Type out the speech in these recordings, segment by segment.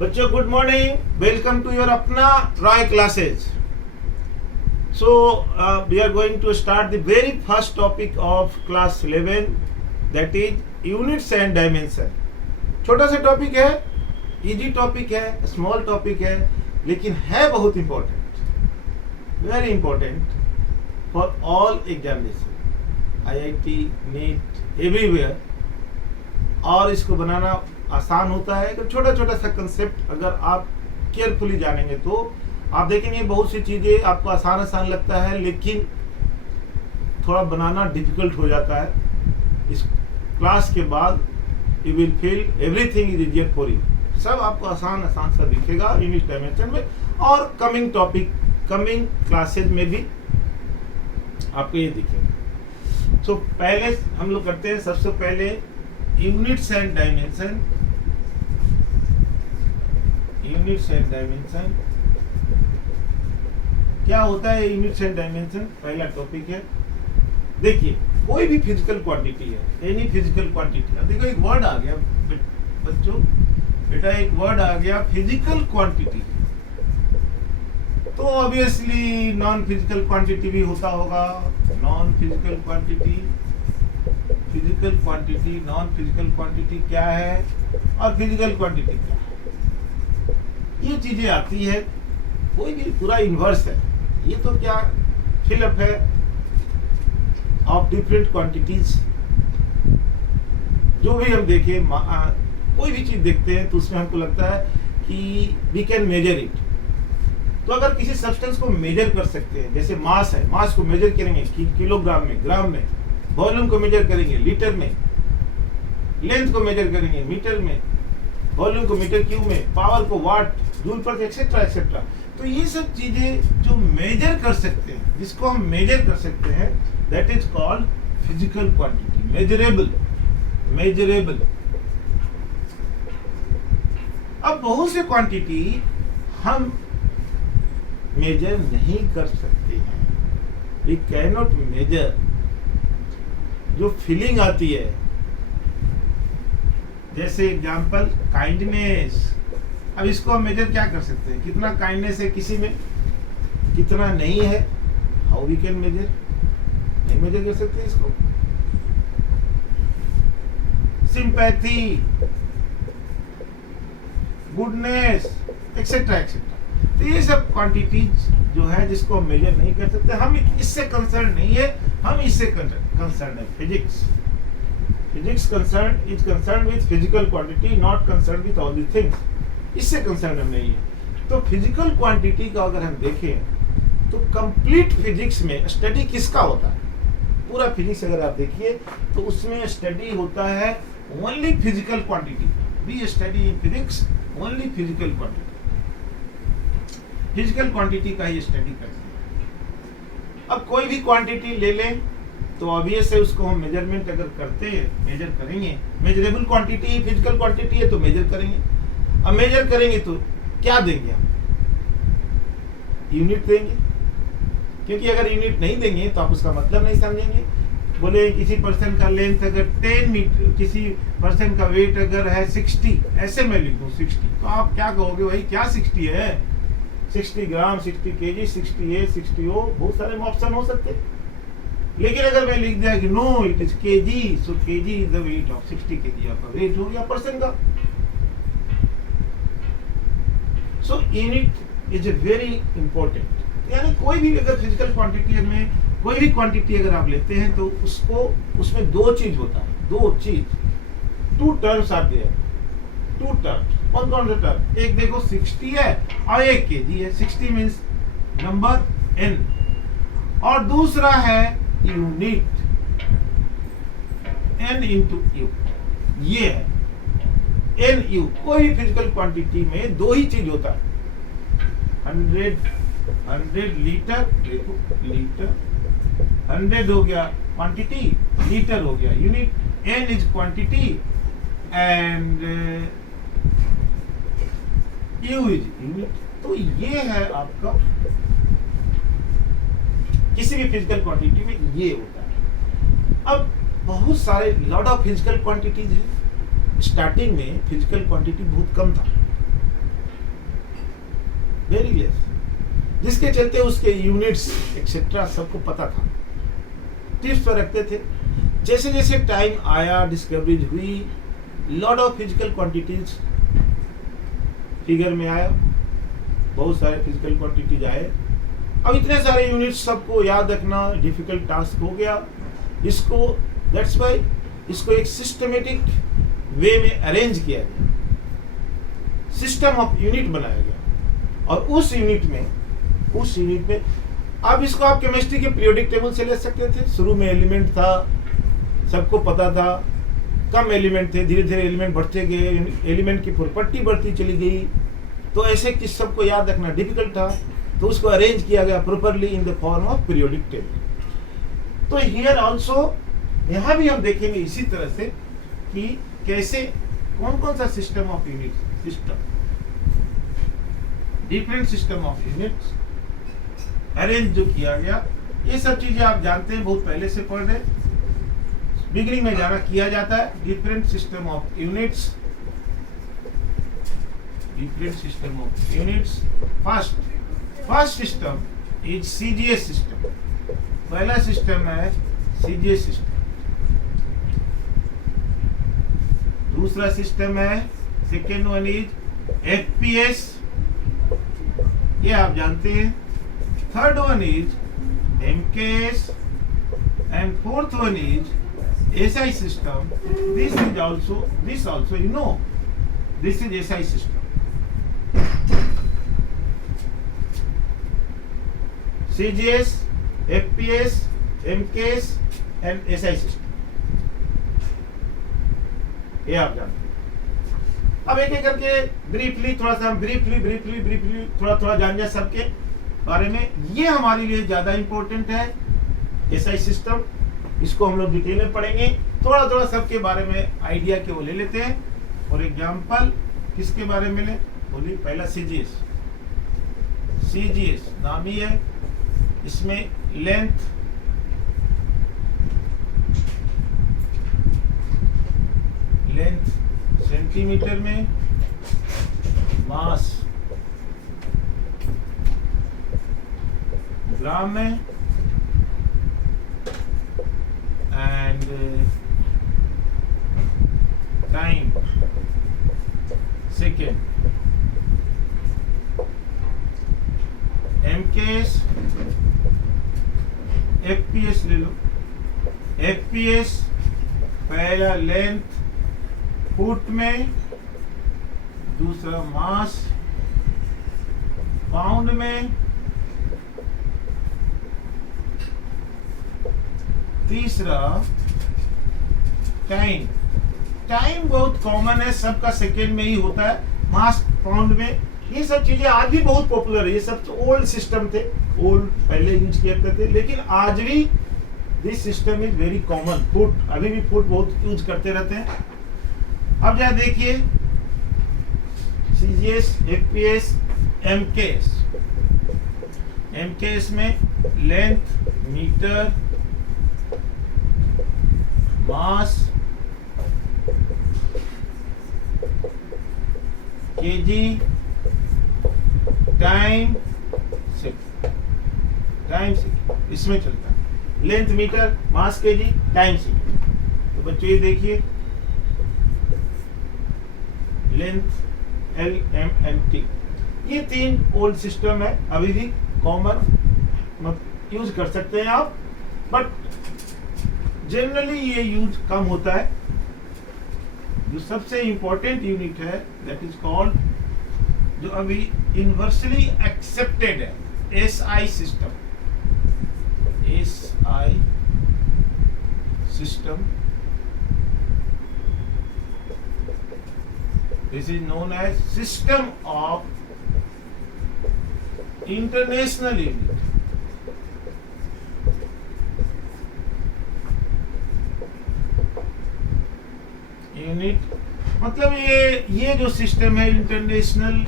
बच्चों good morning, welcome to your अपना Roy classes. So we are going to start the very first topic of class 11, that is units and dimension. छोटा सा topic है, easy topic है, small topic है, लेकिन है बहुत important, very important for all examination, IIT, NEET, everywhere. और इसको बनाना आसान होता है. तो छोटा छोटा सा कंसेप्ट अगर आप केयरफुली जानेंगे तो आप देखेंगे बहुत सी चीजें आपको आसान आसान लगता है, लेकिन थोड़ा बनाना डिफिकल्ट हो जाता है. इस क्लास के बाद you will feel everything is easier for you. सब आपको आसान आसान सा दिखेगा इंग्लिश डायमेंशन में, और कमिंग टॉपिक, कमिंग क्लासेज में भी आपको ये दिखेगा. सो पहले हम लोग करते हैं, सबसे पहले units and dimension. Units and dimension क्या होता है? यूनिट्स एंड डायमेंशन पहला टॉपिक है. देखिए, कोई भी फिजिकल क्वांटिटी है, एनी फिजिकल क्वांटिटी. अब देखो एक वर्ड आ गया बच्चों, बेटा एक वर्ड आ गया फिजिकल क्वांटिटी. तो ऑब्वियसली नॉन फिजिकल क्वांटिटी भी होता होगा. Non physical quantity, physical quantity, non physical quantity क्या है और फिजिकल क्वांटिटी क्या है, ये चीजें आती है. कोई भी पूरा इन्वर्स है, ये तो क्या फिलअप है ऑफ डिफरेंट क्वांटिटीज. जो भी हम देखें, कोई भी चीज देखते हैं तो उसमें हमको लगता है कि वी कैन मेजर इट. तो अगर किसी सब्सटेंस को मेजर कर सकते हैं, जैसे मास है, मास को मेजर करेंगे किलोग्राम में, ग्राम में, वॉल्यूम को मेजर करेंगे लीटर में, लेंथ को मेजर करेंगे मीटर में, वॉल्यूम को मीटर क्यूब में, पावर को वाट, जूल पर, एक्सेट्रा एक्सेट्रा. तो ये सब चीजें जो मेजर कर सकते हैं, जिसको हम मेजर कर सकते हैं, that is called physical quantity. Measurable, measurable. अब बहुत से क्वांटिटी हम मेजर नहीं कर सकते हैं. We can not measure. जो फीलिंग आती है, जैसे एग्जांपल काइंडनेस. अब इसको हम मेजर क्या कर सकते हैं? कितना काइंडनेस है किसी में, कितना नहीं है. How we can measure? नहीं मेजर कर सकते इसको. Sympathy, goodness, etcetera etcetera. तो ये सब क्वांटिटीज जो है जिसको हम मेजर नहीं कर सकते. हम इससे कंसर्न नहीं है, हम इससे कंसर्न है. Physics, physics concern is concern with physical quantity, not concern with all the things. इससे कंसर्न हम नहीं है. तो फिजिकल क्वांटिटी का अगर हम देखें तो कंप्लीट फिजिक्स में स्टडी किसका होता है? पूरा फिजिक्स अगर आप देखिए तो उसमें स्टडी होता है only physical quantity. We study in physics only physical quantity. Physical quantity का ही स्टडी करते हैं. अब कोई भी क्वांटिटी ले लें तो ऑब्वियस है उसको हम मेजरमेंट अगर करते हैं, मेजर करेंगे. मेजरेबल क्वांटिटी फिजिकल क्वांटिटी है तो मेजर करेंगे. अब मेजर करेंगे तो क्या देंगे हम? यूनिट देंगे, क्योंकि अगर यूनिट नहीं देंगे तो आप उसका मतलब नहीं समझेंगे. बोले किसी पर्सन का लेंथ अगर 10 मीटर, किसी पर्सन का वेट अगर है 60, ऐसे मैं लिख दूं 60, तो आप क्या कहोगे? भाई क्या 60 है? 60 ग्राम, 60 केजी, 60 60 बहुत सारे ऑप्शन हो सकते हैं. लेकिन अगर मैं लिख दिया कि no it is KG, so KG is the weight of 60 KG, आपका वेट हो गया पर्सन का. So unit is a very important. यानी कोई भी अगर फिजिकल क्वांटिटी में कोई भी क्वांटिटी अगर आप लेते हैं तो उसको, उसमें दो चीज होता है, दो चीज, two terms are there. Two terms. कौन कौन से टर्म? एक देखो 60 है और एक केजी है. 60 मीन्स नंबर n, और दूसरा है यूनिट, n इंटू यू. ये है एन यू. कोई भी फिजिकल क्वांटिटी में दो ही चीज होता है. 100 लीटर, देखो लीटर, 100 हो गया क्वांटिटी, लीटर हो गया unit. N is quantity and U is unit. तो ये है आपका, किसी भी फिजिकल क्वांटिटी में ये होता है. अब बहुत सारे लॉट ऑफ फिजिकल क्वांटिटीज है. स्टार्टिंग में फिजिकल क्वांटिटी बहुत कम था, वेरी लेस, जिसके चलते उसके यूनिट्स एक्सेट्रा सबको पता था, टिप्स पर रखते थे। जैसे जैसे टाइम आया, डिस्कवरीज हुई, lot of physical quantities figure में आया, बहुत सारे फिजिकल क्वांटिटीज आए। अब इतने सारे यूनिट्स सबको याद रखना डिफिकल्ट टास्क हो गया। इसको दैट्स वाई इसको एक सिस्टमेटिक वे में अरेंज किया गया, सिस्टम ऑफ यूनिट बनाया गया। और उस यूनिट में अब इसको आप केमिस्ट्री के पीरियोडिक टेबल से ले सकते थे। शुरू में एलिमेंट था, सबको पता था, कम एलिमेंट थे, धीरे धीरे एलिमेंट बढ़ते गए, एलिमेंट की प्रॉपर्टी बढ़ती चली गई, तो ऐसे कि सबको याद रखना डिफिकल्ट था, तो उसको अरेंज किया गया properly in the form of periodic table. तो हियर आल्सो, यहाँ भी हम देखेंगे इसी तरह से कि कैसे कौन कौन सा system of unit, different system of units arrange जो किया गया। ये सब चीजें आप जानते हैं, बहुत पहले से पढ़ रहे, बिगिनिंग में जाना किया जाता है। Different system of units, first system is CGS system. पहला सिस्टम है सीजीएस सिस्टम। दूसरा सिस्टम है, सेकेंड वन इज एफपीएस, ये आप जानते हैं। Third one is MKS and fourth one is SI system. This also you know, this is SI system. CGS, FPS, MKS and SI system, ये आप जानते हैं। अब एक एक करके ब्रीफली थोड़ा जान जाए सबके बारे में। ये हमारे लिए ज्यादा इंपॉर्टेंट है एसआई सिस्टम, इसको हम लोग डिटेल में पढ़ेंगे। थोड़ा सबके बारे में आइडिया के वो ले लेते हैं। और एग्जांपल किसके बारे में ले बोलिए। पहला सीजीएस नाम ही है, इसमें लेंथ, सेंटीमीटर में, मास ग्राम में, and time second. MKS, FPS ले लो। एफपीएस पहला लेंथ फुट में, दूसरा मास पाउंड में, तीसरा टाइम बहुत कॉमन है, सबका सेकेंड में ही होता है, मास पाउंड में। ये सब चीजें आज भी बहुत पॉपुलर है, ये सब तो ओल्ड सिस्टम थे, ओल्ड पहले यूज करते थे, लेकिन आज भी this system is very common. Foot, अभी भी फुट बहुत यूज करते रहते हैं। अब जरा देखिए सीजीएस, एफपीएस, एमकेएस। एमकेएस में length metre, mass KG, time second, इसमें चलता है। Length metre, mass KG, time second. तो बच्चों ये देखिए, length L M N T, ये तीन ओल्ड सिस्टम है, अभी भी कॉमन यूज कर सकते हैं आप, बट जनरली ये यूज कम होता है। जो सबसे इंपॉर्टेंट यूनिट है दैट इज कॉल्ड, जो अभी यूनिवर्सली एक्सेप्टेड है, SI system. This is known as System of International Unit. मतलब ये जो सिस्टम है international,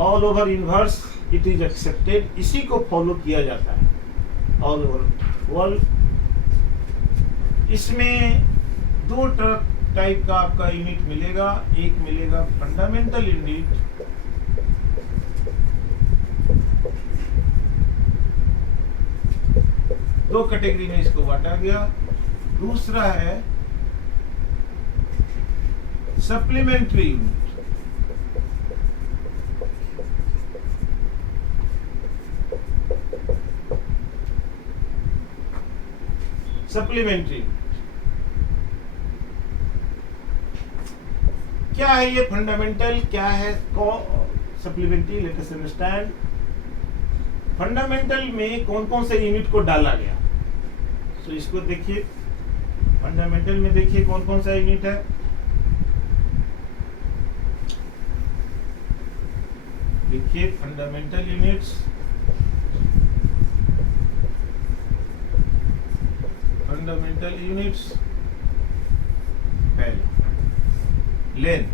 all over universe it is accepted, इसी को फॉलो किया जाता है ऑल ओवर वर्ल्ड। इसमें दो टाइप का आपका यूनिट मिलेगा। एक मिलेगा फंडामेंटल यूनिट दो कैटेगरी में इसको बांटा गया। दूसरा है सप्लीमेंट्री यूनिट। सप्लीमेंट्री क्या है ये, फंडामेंटल क्या है supplementary, let us understand. Fundamental में कौन कौन से यूनिट को डाला गया, तो इसको देखिए। फंडामेंटल में देखिए कौन कौन सा यूनिट है। देखिए फंडामेंटल यूनिट्स, फंडामेंटल यूनिट्स पहले लेंथ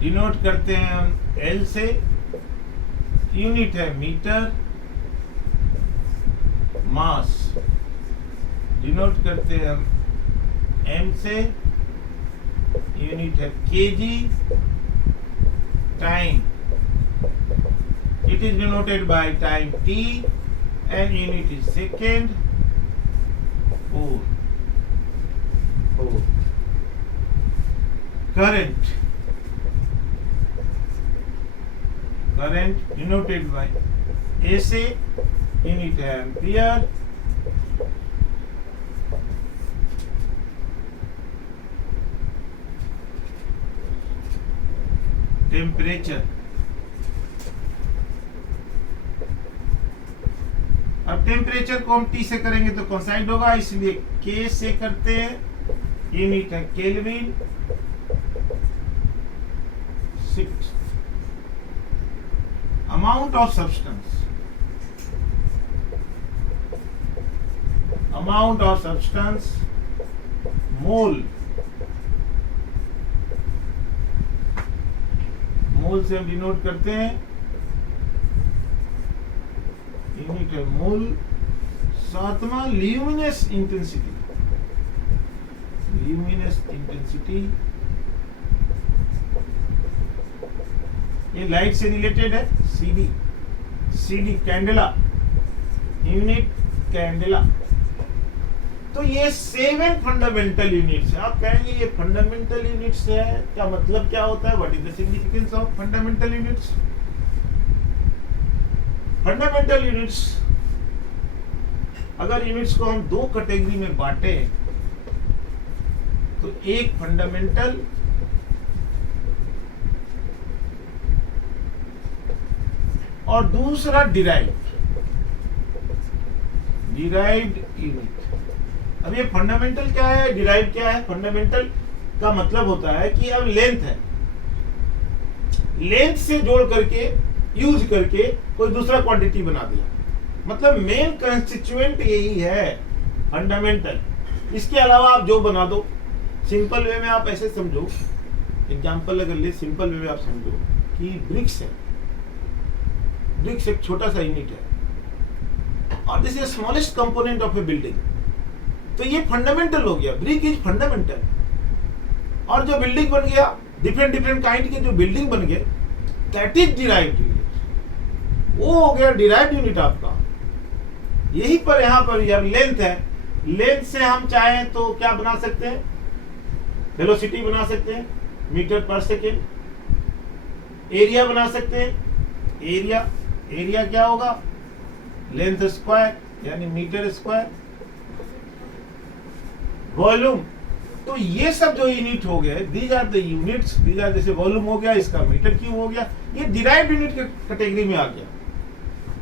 डिनोट करते हैं हम L से, यूनिट है मीटर। मास डिनोट करते हैं हम M से, यूनिट है kg। Time it is denoted by time t and unit is second। current denoted by AC, unit है एम्पियर। टेम्परेचर, अब टेम्परेचर को हम T से करेंगे तो कॉन्स्टेंट होगा, इसलिए K से करते हैं, यूनिट है केल्विन। 6 amount of substance, मोल से हम डिनोट करते हैं, यूनिट है मोल। 7वां ल्यूमिनस इंटेंसिटी, ये लाइट से रिलेटेड है। CD candela, unit candela. तो ये 7 फंडामेंटल यूनिट्स है। आप कहेंगे ये फंडामेंटल यूनिट्स है, क्या मतलब क्या होता है, what is the significance of fundamental units. Fundamental units, अगर यूनिट्स को हम दो कैटेगरी में बांटे तो एक फंडामेंटल और दूसरा डिराइव्ड यूनिट। अब ये फंडामेंटल क्या है, डिराइव्ड क्या है। फंडामेंटल का मतलब होता है कि अब लेंथ है, लेंथ से जोड़ करके यूज करके कोई दूसरा क्वांटिटी बना दिया, मतलब मेन कंस्टिट्यूएंट यही है फंडामेंटल। इसके अलावा आप जो बना दो, सिंपल वे में आप ऐसे समझो, एग्जांपल अगर ले, सिंपल वे में आप समझो कि ब्रिक्स है, ब्रिक्स एक छोटा सा यूनिट है और this is smallest component of A building, तो ये फंडामेंटल हो गया, ब्रिक इज फंडामेंटल। और जो बिल्डिंग बन गया, डिफरेंट काइंड के जो बिल्डिंग बन गए, दैट इज डिराइव्ड यूनिट, वो हो गया डिराइव्ड यूनिट आपका। यही पर यहाँ पर यार लेंथ है, लेंथ से हम चाहें तो क्या बना सकते हैं, वेलोसिटी बना सकते हैं, मीटर पर सेकेंड। एरिया बना सकते हैं, एरिया क्या होगा, लेंथ स्क्वायर यानी मीटर स्क्वायर। वॉल्यूम, तो ये सब जो यूनिट हो गए, these are the units, these are, जैसे वॉल्यूम हो गया, इसका मीटर क्यूब हो गया, ये डिराइव्ड यूनिट के कैटेगरी में आ गया,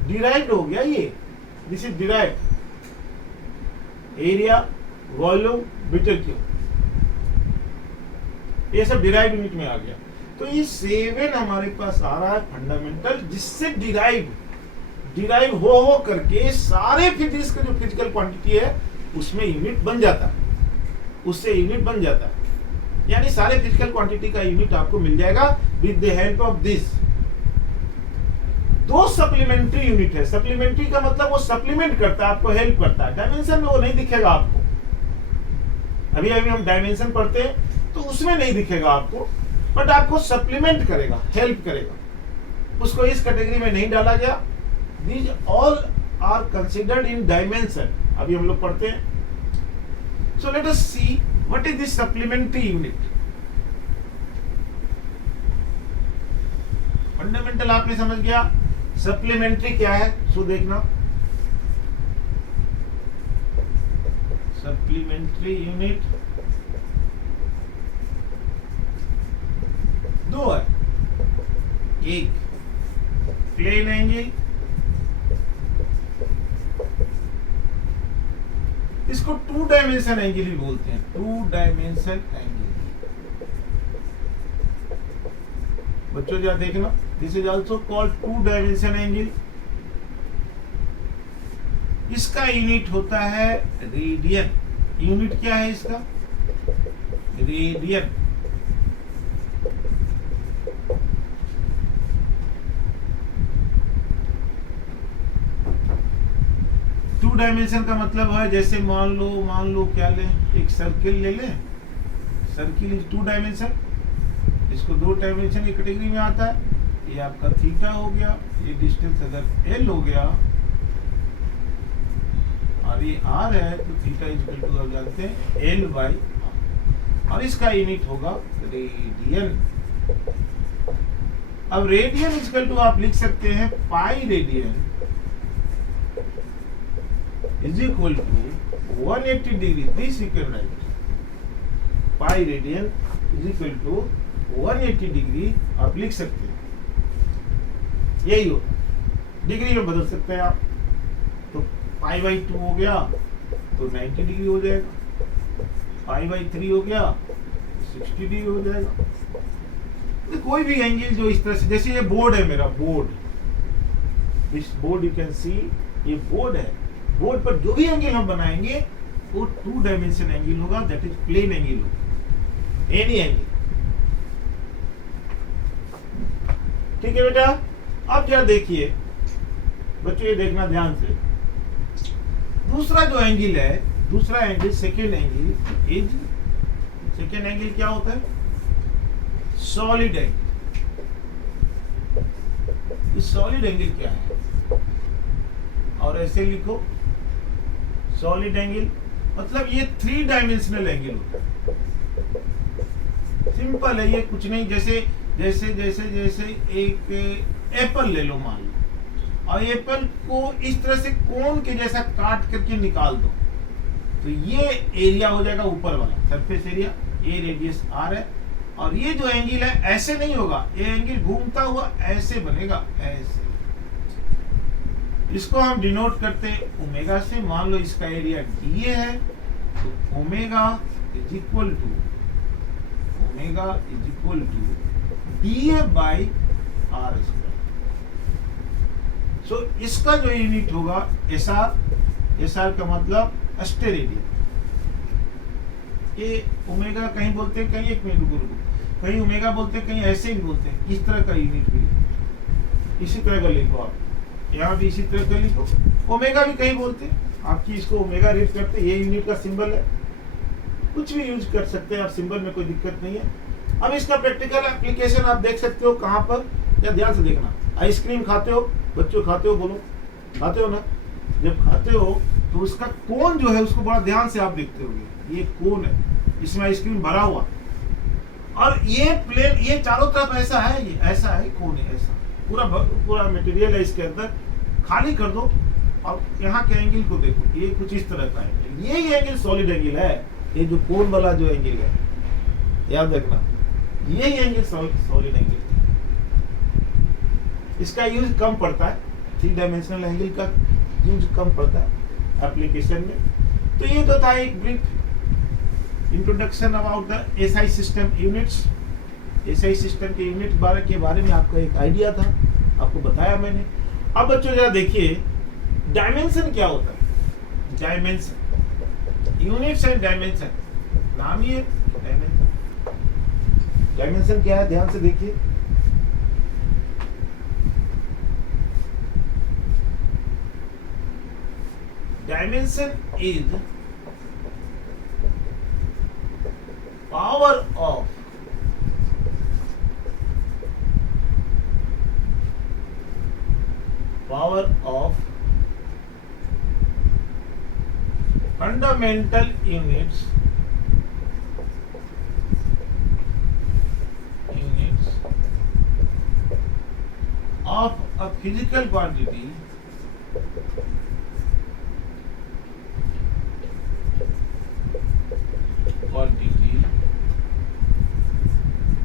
डिराइव्ड हो गया ये, this is derived. Area, volume, metre cube, ये सब डिराइव्ड यूनिट में आ गया। तो ये 7 हमारे पास आ रहा है फंडामेंटल, जिससे डिराइव हो करके सारे फिजिक्स का जो फिजिकल क्वांटिटी है उसमें यूनिट बन जाता है, उससे यूनिट बन जाता है, यानी सारे फिजिकल क्वांटिटी का यूनिट आपको मिल जाएगा with the help of this. दो सप्लीमेंट्री यूनिट है, सप्लीमेंट्री का मतलब वो सप्लीमेंट करता है, आपको हेल्प करता है। डायमेंशन में वो नहीं दिखेगा आपको, अभी हम डायमेंशन पढ़ते हैं तो उसमें नहीं दिखेगा आपको, बट आपको सप्लीमेंट करेगा, हेल्प करेगा। उसको इस कैटेगरी में नहीं डाला गया, these all are considered in dimension. अभी हम लोग पढ़ते हैं. So let us see what is this supplementary unit. Fundamental आपने समझ गया. सप्लीमेंट्री क्या है? सो देखना, सप्लीमेंट्री यूनिट दो है. एक प्लेन एंगल, इसको टू डायमेंशन एंगल भी बोलते हैं. Two dimension angle. बच्चों जरा देखना, this is also called two dimension angle. इसका यूनिट होता है रेडियन. यूनिट क्या है इसका? रेडियन. टू डायमेंशन का मतलब है, जैसे मान लो क्या लें, एक सर्किल ले लें. Circle is two dimension. इसको दो डायमेंशन की कैटेगरी में आता है. ये आपका थीटा हो गया, ये डिस्टेंस अगर एल हो गया और ये आर है तो थीटा इक्वल टू आप जानते हैं एल बाई आर, और इसका यूनिट होगा रेडियन. अब रेडियन इक्वल टू आप लिख सकते हैं pi radian is equal to 180 degree. This you can write, pi radian is equal to 180 degree आप लिख सकते हैं. यही हो, डिग्री में बदल सकते हैं आप. तो पाई बाई 2 हो गया तो 90 डिग्री हो जाएगा. पाई बाई 3 हो गया तो 60 डिग्री हो जाएगा. तो कोई भी एंगल जो इस तरह से, जैसे ये बोर्ड है मेरा, board, this board you can see, ये बोर्ड है. बोर्ड पर जो भी एंगल हम बनाएंगे वो टू डायमेंशन एंगल होगा, दैट इज प्लेन एंगल होगा. Any angle. ठीक है बेटा. अब क्या देखिए बच्चों, ये देखना ध्यान से. दूसरा जो एंगल है, दूसरा angle, second angle is, second angle क्या होता है? Solid angle. इस सॉलिड एंगल क्या है? और ऐसे लिखो, सॉलिड एंगल मतलब ये थ्री डायमेंशनल एंगल होता है. सिंपल है ये, कुछ नहीं. जैसे जैसे जैसे जैसे एक एप्पल ले लो मान लो, और एप्पल को इस तरह से कोन के जैसा काट करके निकाल दो, तो ये एरिया हो जाएगा ऊपर वाला सरफेस एरिया. ये रेडियस आर है, और ये जो एंगल है ऐसे नहीं होगा, ये एंगल घूमता हुआ ऐसे बनेगा, ऐसे. इसको हम डिनोट करते हैं ओमेगा से. मान लो इसका एरिया डीए है, तो omega is equal to DA by R square. So इसका जो यूनिट होगा एस आर. एस आर का मतलब अस्टेरेडियन. ये ओमेगा कहीं बोलते हैं, कहीं, एक मिनट रुको, कहीं ओमेगा बोलते हैं, कहीं ऐसे भी बोलते हैं. इस तरह का यूनिट भी इसी तरह का लिखो आप, यहाँ भी इसी तरह का लिखो. ओमेगा भी कहीं बोलते हैं, आपकी इसको ओमेगा रीड करते हैं. ये यूनिट का सिंबल है. कुछ भी यूज कर सकते हैं आप सिंबल में, कोई दिक्कत नहीं है. अब इसका प्रैक्टिकल एप्लीकेशन आप देख सकते हो कहाँ पर, या ध्यान से देखना. आइसक्रीम खाते हो बच्चों, खाते हो, बोलो खाते हो ना. जब खाते हो तो उसका कोन जो है उसको बड़ा ध्यान से आप देखते होंगे. ये कोन है, इसमें आइसक्रीम भरा हुआ, और ये प्लेन, ये चारों तरफ ऐसा है, ये ऐसा है, कोन है ऐसा, पूरा मटेरियल है इसके अंदर. खाली कर दो और यहाँ के एंगल को देखो, ये कुछ इस तरह का है. ये एंगल सॉलिड एंगल है. ये जो कोन वाला जो एंगल है, याद रखना, ये एंगल सॉलिड एंगल. इसका यूज कम पड़ता है, थ्री डायमेंशनल एंगल का यूज कम पड़ता है एप्लीकेशन में. तो ये तो था एक brief introduction about the SI system units. SI system के यूनिट के बारे में आपका एक आइडिया था, आपको बताया मैंने. अब बच्चों जरा देखिए डायमेंशन क्या होता है. डायमेंशन, यूनिट्स एंड डायमेंशन, नाम ही है डायमेंशन. डायमेंशन क्या है ध्यान से देखिए. Dimension is power of power of fundamental units of a physical quantity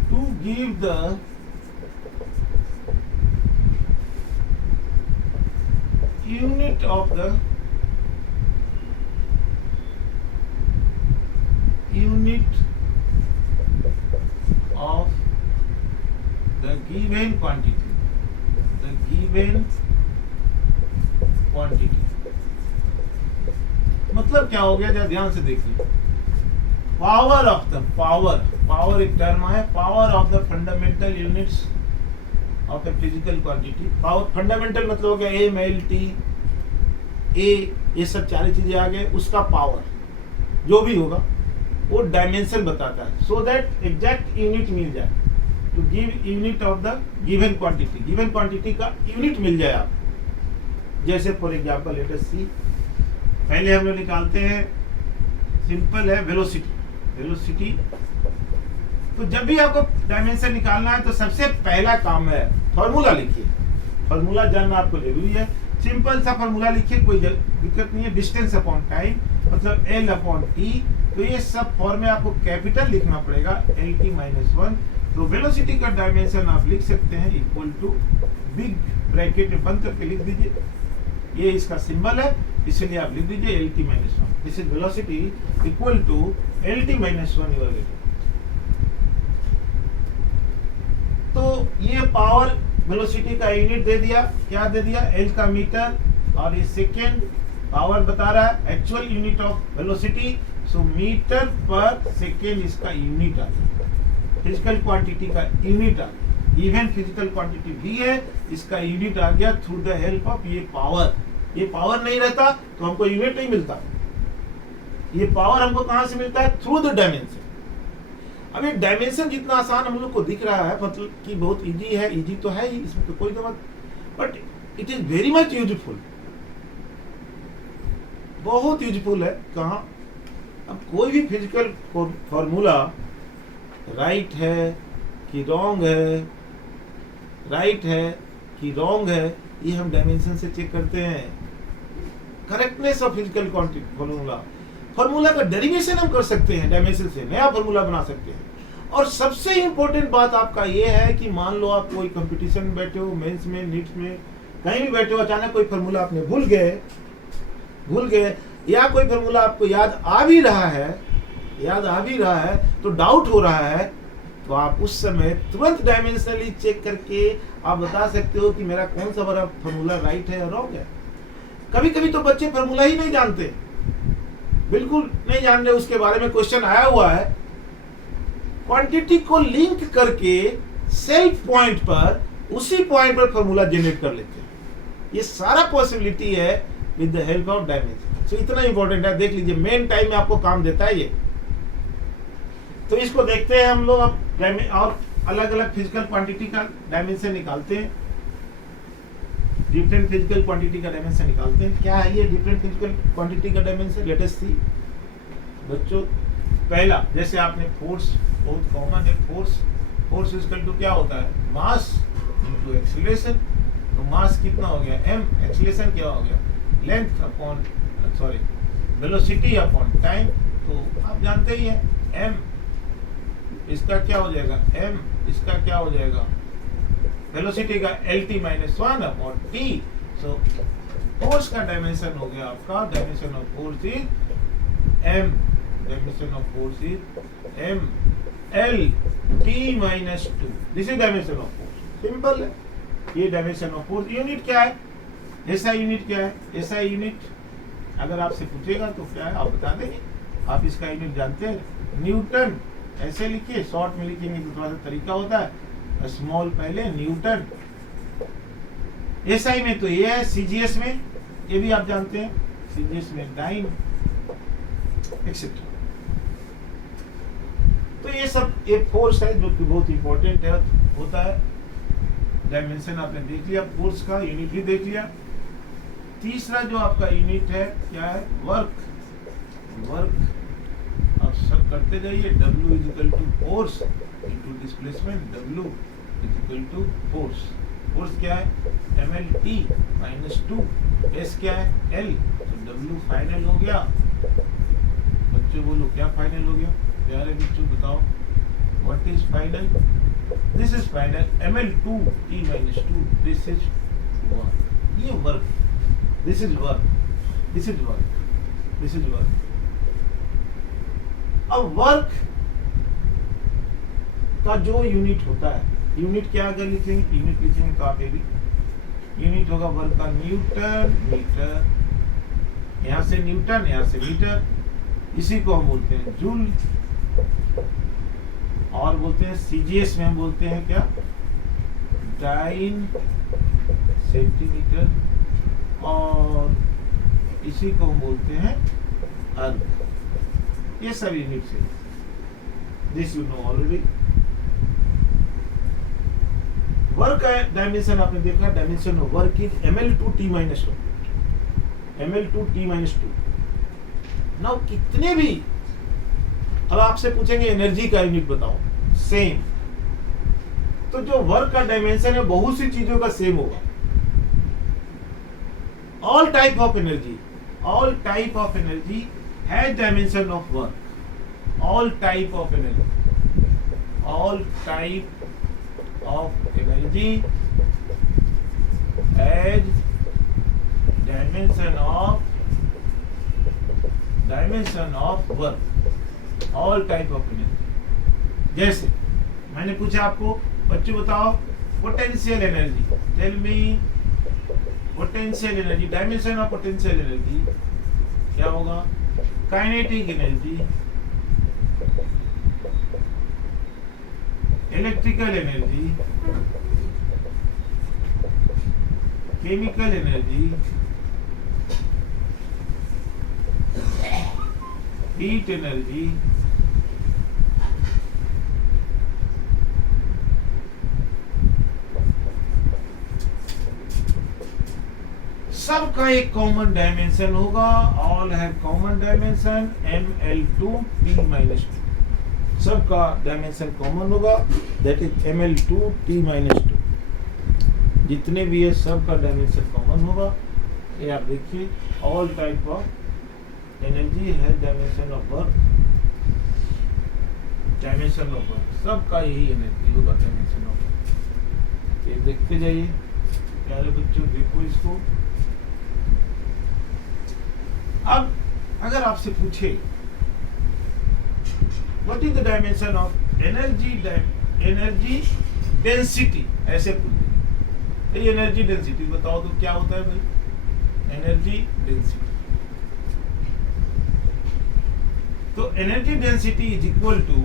to give the unit of the given quantity, मतलब क्या हो गया, जरा ध्यान से देखिए। पावर ऑफ द पावर एक टर्म है, power of the fundamental units of the physical quantity. Power fundamental मतलब हो गया एम एल टी ए, ये सब चार चीजें आ गए, उसका पावर जो भी होगा वो डायमेंशन बताता है, सो दैट एग्जैक्ट यूनिट मिल जाए, to give unit of the given quantity का यूनिट मिल जाए आप। जैसे for example let us see, पहले हम लोग निकालते हैं, सिंपल है वेलोसिटी। तो जब भी आपको डायमेंशन निकालना है तो सबसे पहला काम है फॉर्मूला लिखिए। फॉर्मूला जानना आपको जरूरी है, सिंपल सा फॉर्मूला लिखिए, कोई दिक्कत नहीं है। डिस्टेंस अपॉन टाइम मतलब एल अपॉन टी, तो ये सब फॉर्म में आपको कैपिटल लिखना पड़ेगा, एल टी माइनस वन। तो वेलोसिटी का डायमेंशन आप लिख सकते हैं इक्वल टू बिग ब्रैकेट में बंद करके लिख दीजिए, ये इसका सिंबल है, इसलिए आप लिख दीजिए L T minus one. This is velocity equal to L T minus one your velocity. तो ये पावर वेलोसिटी का यूनिट दे दिया, क्या दे दिया, एल का मीटर, और ये सेकेंड पावर बता रहा है actual unit of velocity, so metre per second इसका यूनिट आ गया, फिजिकल क्वांटिटी का यूनिट आ गया। इवन फिजिकल क्वांटिटी भी है, इसका यूनिट आ गया थ्रू द हेल्प ऑफ ये पावर। ये पावर नहीं रहता तो हमको यूनिट नहीं मिलता, ये पावर हमको कहां से मिलता है, थ्रू द डायमेंशन। अब ये डायमेंशन जितना आसान हम लोग को दिख रहा है, मतलब कि बहुत इजी है, इजी तो है ही, इसमें तो कोई गलत, but it is very much useful, बहुत यूजफुल है। कहाँ, अब कोई भी फिजिकल फॉर्मूला राइट है कि रॉन्ग है, राइट है कि रॉन्ग है, ये हम डायमेंशन से चेक करते हैं। Correctness of physical quantity formula का डेरिवेशन हम कर सकते हैं, डायमेंशन से नया फॉर्मूला बना सकते हैं। और सबसे इंपॉर्टेंट बात आपका ये है कि मान लो आप कोई कंपटीशन में बैठे हो, मेंस में, नीट में, कहीं भी बैठे हो, अचानक कोई फॉर्मूला आपने भूल गए, या कोई फॉर्मूला आपको याद आ भी रहा है तो डाउट हो रहा है, तो आप उस समय तुरंत डायमेंशनली चेक करके आप बता सकते हो कि मेरा कौन सा बड़ा फॉर्मूला राइट है या रॉन्ग है। कभी कभी तो बच्चे फॉर्मूला ही नहीं जानते, बिल्कुल नहीं जान रहे, उसके बारे में क्वेश्चन आया हुआ है, क्वांटिटी को लिंक करके सेल्फ पॉइंट पर, उसी पॉइंट पर फॉर्मूला जनरेट कर लेते हैं। ये सारा पॉसिबिलिटी है with the help of dimension. So इतना इंपॉर्टेंट है, देख लीजिए, मेन टाइम में आपको काम देता है ये। तो इसको देखते हैं हम लोग अब, और अलग अलग फिजिकल क्वांटिटी का डायमेंशन निकालते हैं, डिफरेंट फिजिकल क्वांटिटी का डायमेंशन निकालते हैं। क्या है ये डिफरेंट फिजिकल क्वांटिटी का डायमेंशन, लेट अस सी। बच्चों, पहला जैसे आपने फोर्स, बहुत कॉमन है, फोर्स इक्वल टू क्या होता है, मास इनटू एक्सीलरेशन। तो मास कितना हो गया m, एक्सीलरेशन क्या हो गया, length upon velocity upon time. तो आप जानते ही हैं m, इसका क्या हो जाएगा m, इसका क्या हो जाएगा वेलोसिटी का lt minus one upon t। So force का डायमेंशन हो गया आपका, dimension of force is m, dimension of force is m l t minus two. This is dimension of force, simple है। ये डायमेंशन ऑफ फोर्स। यूनिट क्या है, SI unit क्या है, एसआई यूनिट अगर आपसे पूछेगा तो क्या है आप बता देंगे, आप इसका यूनिट जानते हैं, न्यूटन। ऐसे लिखिए, शॉर्ट में लिखेंगे तो थोड़ा सा तरीका होता है, स्मॉल पहले न्यूटन। एसआई में तो ये है, सीजीएस में ये भी आप जानते हैं, सीजीएस में डाइन एक्सेट्रा। तो ये सब एक फोर्स है जो कि बहुत इंपॉर्टेंट है, होता है। डायमेंशन आपने देख लिया, फोर्स का यूनिट भी देख लिया। तीसरा जो आपका यूनिट है क्या है, वर्क। वर्क आप सब करते जाइए, W is equal to force into displacement, W is equal to force. Force क्या है, mlt माइनस 2, S क्या है, L, तो W फाइनल हो गया। बच्चों बोलो क्या फाइनल हो गया, प्यारे बच्चों बताओ, what is final, this is final, ml2 t minus 2, this is work. ये work, this is work, this is work, this is work. अब वर्क का जो यूनिट होता है, यूनिट क्या अगर लिखेंगे, यूनिट लिखेंगे काफी भी, यूनिट होगा वर्क का न्यूटन मीटर, यहां से न्यूटन यहां से मीटर, इसी को हम बोलते हैं जूल, और बोलते हैं सीजीएस में हम बोलते हैं क्या, डाइन सेंटीमीटर, और इसी को हम बोलते हैं अर्ग। ये सब यूनिट्स है, this you know already. Work का डायमेंशन आपने देखा, dimension of work is ml2t minus 2, ml2t minus 2। Now कितने भी, अब आपसे पूछेंगे एनर्जी का यूनिट बताओ, सेम। तो जो वर्क का डायमेंशन है बहुत सी चीजों का सेम होगा। All type of energy, all type of energy has dimension of work. All type of energy, all type of energy as dimension of work, all type of energy। जैसे मैंने पूछा आपको, बच्चों बताओ potential energy, tell me potential energy, dimension of potential energy क्या होगा, kinetic energy, electrical energy, chemical energy, heat energy, सबका एक कॉमन डायमेंशन होगा, all have common dimension ml2t minus 2, सबका डायमेंशन कॉमन होगा, दैट इज ml2t minus 2। जितने भी है सबका डायमेंशन कॉमन होगा। ये आप देखिए, ऑल टाइप ऑफ एनर्जी है dimension of work, dimension of work, सबका यही एनर्जी होगा, डायमेंशन ऑफ वर्क। ये देखते जाइए प्यारे बच्चों, देखो इसको। अब अगर आपसे पूछे What is the dimension of energy density, ऐसे पूछते हैं, एनर्जी डेंसिटी बताओ तो क्या होता है भाई, एनर्जी डेंसिटी। तो energy density is equal to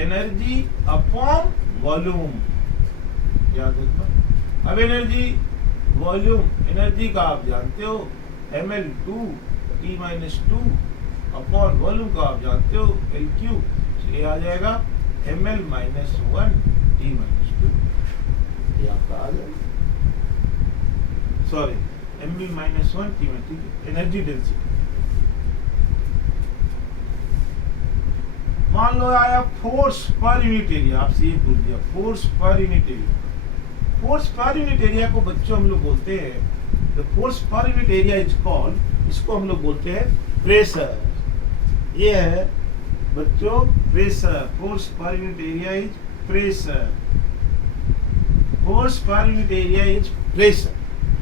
energy upon volume, याद रखना। अब एनर्जी वॉल्यूम, एनर्जी का आप जानते हो ml2t minus 2 अपॉन वॉल्यूम का आप जानते हो LQ, ये आ जाएगा ml minus 1 t minus 2, ये आपका आ जाएगा, sorry ml minus 1 t minus 2, energy density. मान लो आया फोर्स पर यूनिट एरिया, आपसे ये पूछ दिया force per unit area. Force per unit area को बच्चों हम लोग बोलते हैं, the force per unit area is called, इसको हम लोग बोलते हैं प्रेशर। ये है बच्चों pressure, force per unit area is pressure, force per unit area is pressure,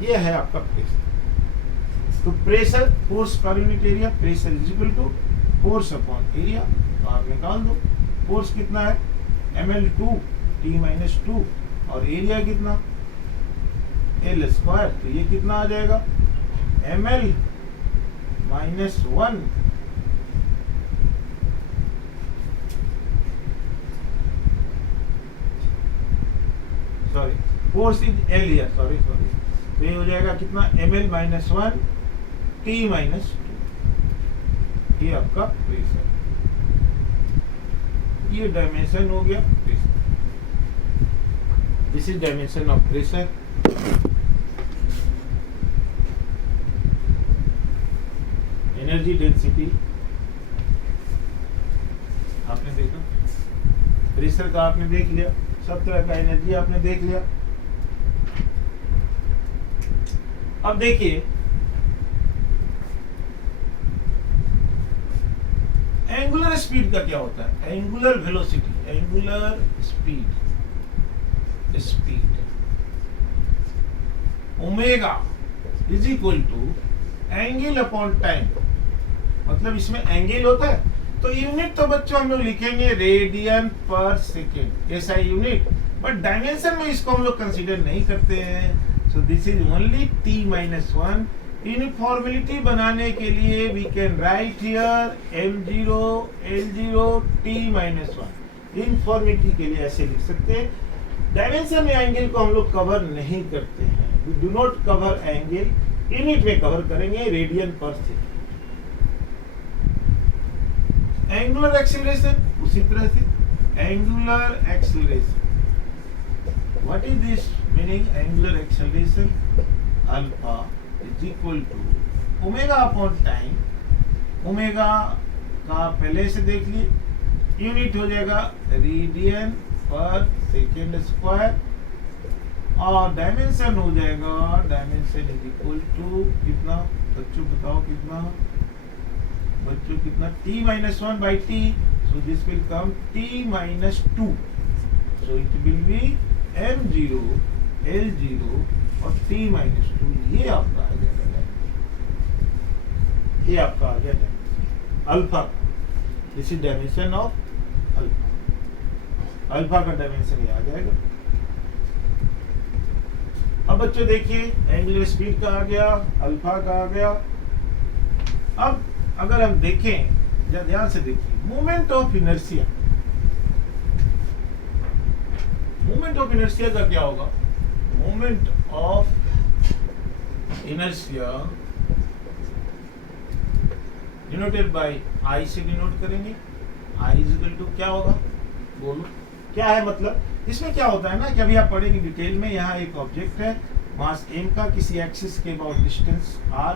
ये है आपका प्रेशर। तो pressure, force per unit area, pressure is equal to force upon area, तो आप निकाल दो। फोर्स कितना है ml2t minus 2, और एरिया कितना L स्क्वायर, तो ये कितना आ जाएगा ml minus 1 sorry, force is L here, sorry, तो ये हो जाएगा कितना ml minus 1 t minus 2, ये आपका प्रेशर, ये डायमेंशन हो गया pressure. This is dimension of pressure. Energy density आपने देखा, प्रेशर का आपने देख लिया, सब तरह का एनर्जी आपने देख लिया। अब देखिए एंगुलर स्पीड का क्या होता है, angular velocity, angular speed omega is equal to angle upon time. मतलब इसमें एंगल होता है तो यूनिट तो बच्चों हम लोग लिखेंगे रेडियन पर सेकेंड, ऐसा यूनिट, बट डायमेंशन में इसको हम लोग कंसीडर नहीं करते हैं। So this is only t minus 1। Uniformity बनाने के लिए we can write here m0 l0 t minus 1। Uniformity के लिए ऐसे लिख सकते हैं। डायमेंशन में एंगल को हम लोग कवर नहीं करते हैं, we do not cover angle, unit में कवर करेंगे radian per second. Angular acceleration उसी तरह से, angular acceleration, what is this meaning, angular acceleration alpha is equal to omega upon time. Omega का पहले से देख लिए, यूनिट हो जाएगा रेडियन पर सेकेंड स्क्वायर, और डायमेंशन हो जाएगा, डायमेंशन इज इक्वल टू कितना बच्चों बताओ कितना, बच्चों कितना, t minus 1 by t, so this will come t minus 2, so it will be m0 l0 और t minus 2। ये आपका आ गया, ये आपका आ गया alpha. This is dimension of alpha, alpha का डायमेंशन ये आ जाएगा। अब बच्चों देखिए एंगुलर स्पीड का आ गया, अल्फा का आ गया। अब अगर हम देखें, ध्यान से देखिए, moment of inertia, moment of inertia का क्या होगा, moment of inertia denoted by I से डिनोट करेंगे। आई इज इक्वल टू क्या होगा, बोलो क्या है, मतलब इसमें क्या होता है ना कि अभी आप पढ़ेंगे डिटेल में। यहाँ एक ऑब्जेक्ट है मास m का, किसी एक्सिस के अबाउट डिस्टेंस r,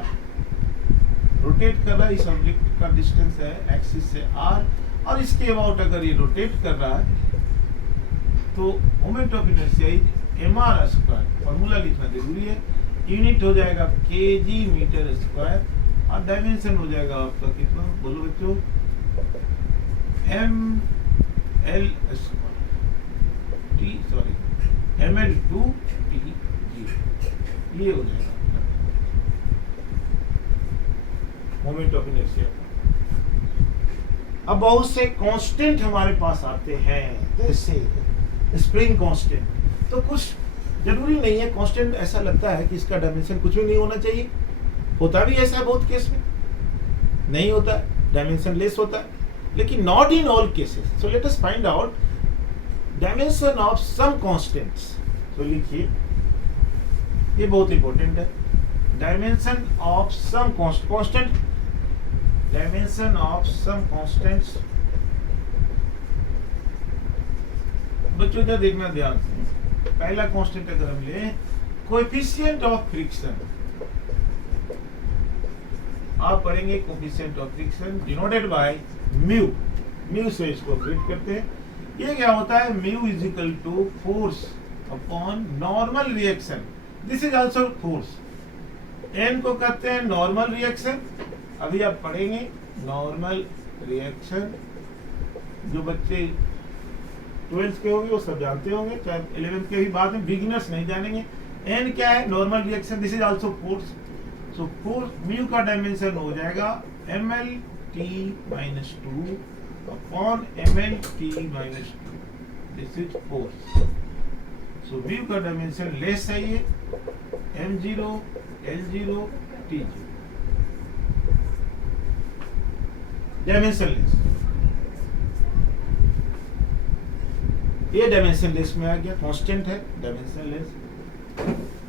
रोटेट कर रहा है, इस ऑब्जेक्ट का डिस्टेंस है एक्सिस से r, और इसके अबाउट अगर ये रोटेट कर रहा है तो moment of inertia is mr square. Formula लिखना जरूरी है, यूनिट हो जाएगा kg मीटर स्क्वायर, और डायमेंशन हो जाएगा आपका कितना, बोलो बच्चों, ml square t, sorry ml2 t0, ये हो जाएगा मोमेंट ऑफ इनर्शिया। अब बहुत से कांस्टेंट हमारे पास आते हैं, जैसे स्प्रिंग कांस्टेंट, तो कुछ जरूरी नहीं है, कांस्टेंट ऐसा लगता है कि इसका डायमेंशन कुछ भी नहीं होना चाहिए, होता भी ऐसा है बहुत केस में, नहीं होता है, डायमेंशन लेस होता है, लेकिन not in all cases. So let us find out dimension of some constants. तो लिखिए, ये बहुत इंपॉर्टेंट है, dimension of some constant, dimension of some constants. बच्चों क्या देखना ध्यान से, पहला कांस्टेंट अगर हम लें, कोएफिशिएंट ऑफ फ्रिक्शन, आप पढ़ेंगे coefficient of friction denoted by mu, mu से इसको ऑपरेट करते हैं। ये क्या होता है, mu is equal to force upon normal reaction, this is also force. N को कहते हैं नॉर्मल रिएक्शन, अभी आप पढ़ेंगे नॉर्मल रिएक्शन, जो बच्चे 12th के होंगे वो सब जानते होंगे, चाहे 11th के भी बाद में, बिगिनर्स नहीं जानेंगे। एन क्या है, normal reaction, this is also force. So force mu का डायमेंशन हो जाएगा ml t minus 2 upon ml t minus 2, this is force. So mu का डायमेंशन लेस है, ये m0 l0 t0, dimension less, ये डायमेंशन लेस में आ गया, constant है, डायमेंशन लेस।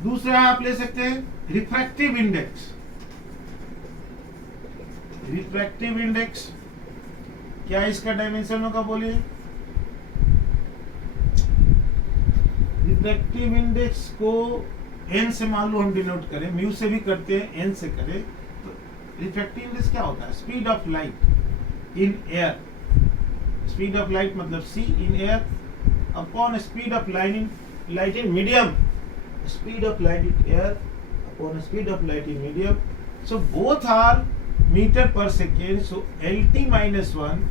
दूसरा आप ले सकते हैं रिफ्रैक्टिव इंडेक्स, रिफ्रैक्टिव इंडेक्स क्या है, इसका डायमेंशन होगा, बोलिए, रिफ्रैक्टिव इंडेक्स को n से मान लो हम डिनोट करें, म्यू से भी करते हैं, n से करें, तो रिफ्रैक्टिव इंडेक्स क्या होता है? Speed of light in air, speed of light मतलब c in air upon speed of light in medium, speed of light in air upon speed of light in medium. So both are metre per second, so LT minus 1,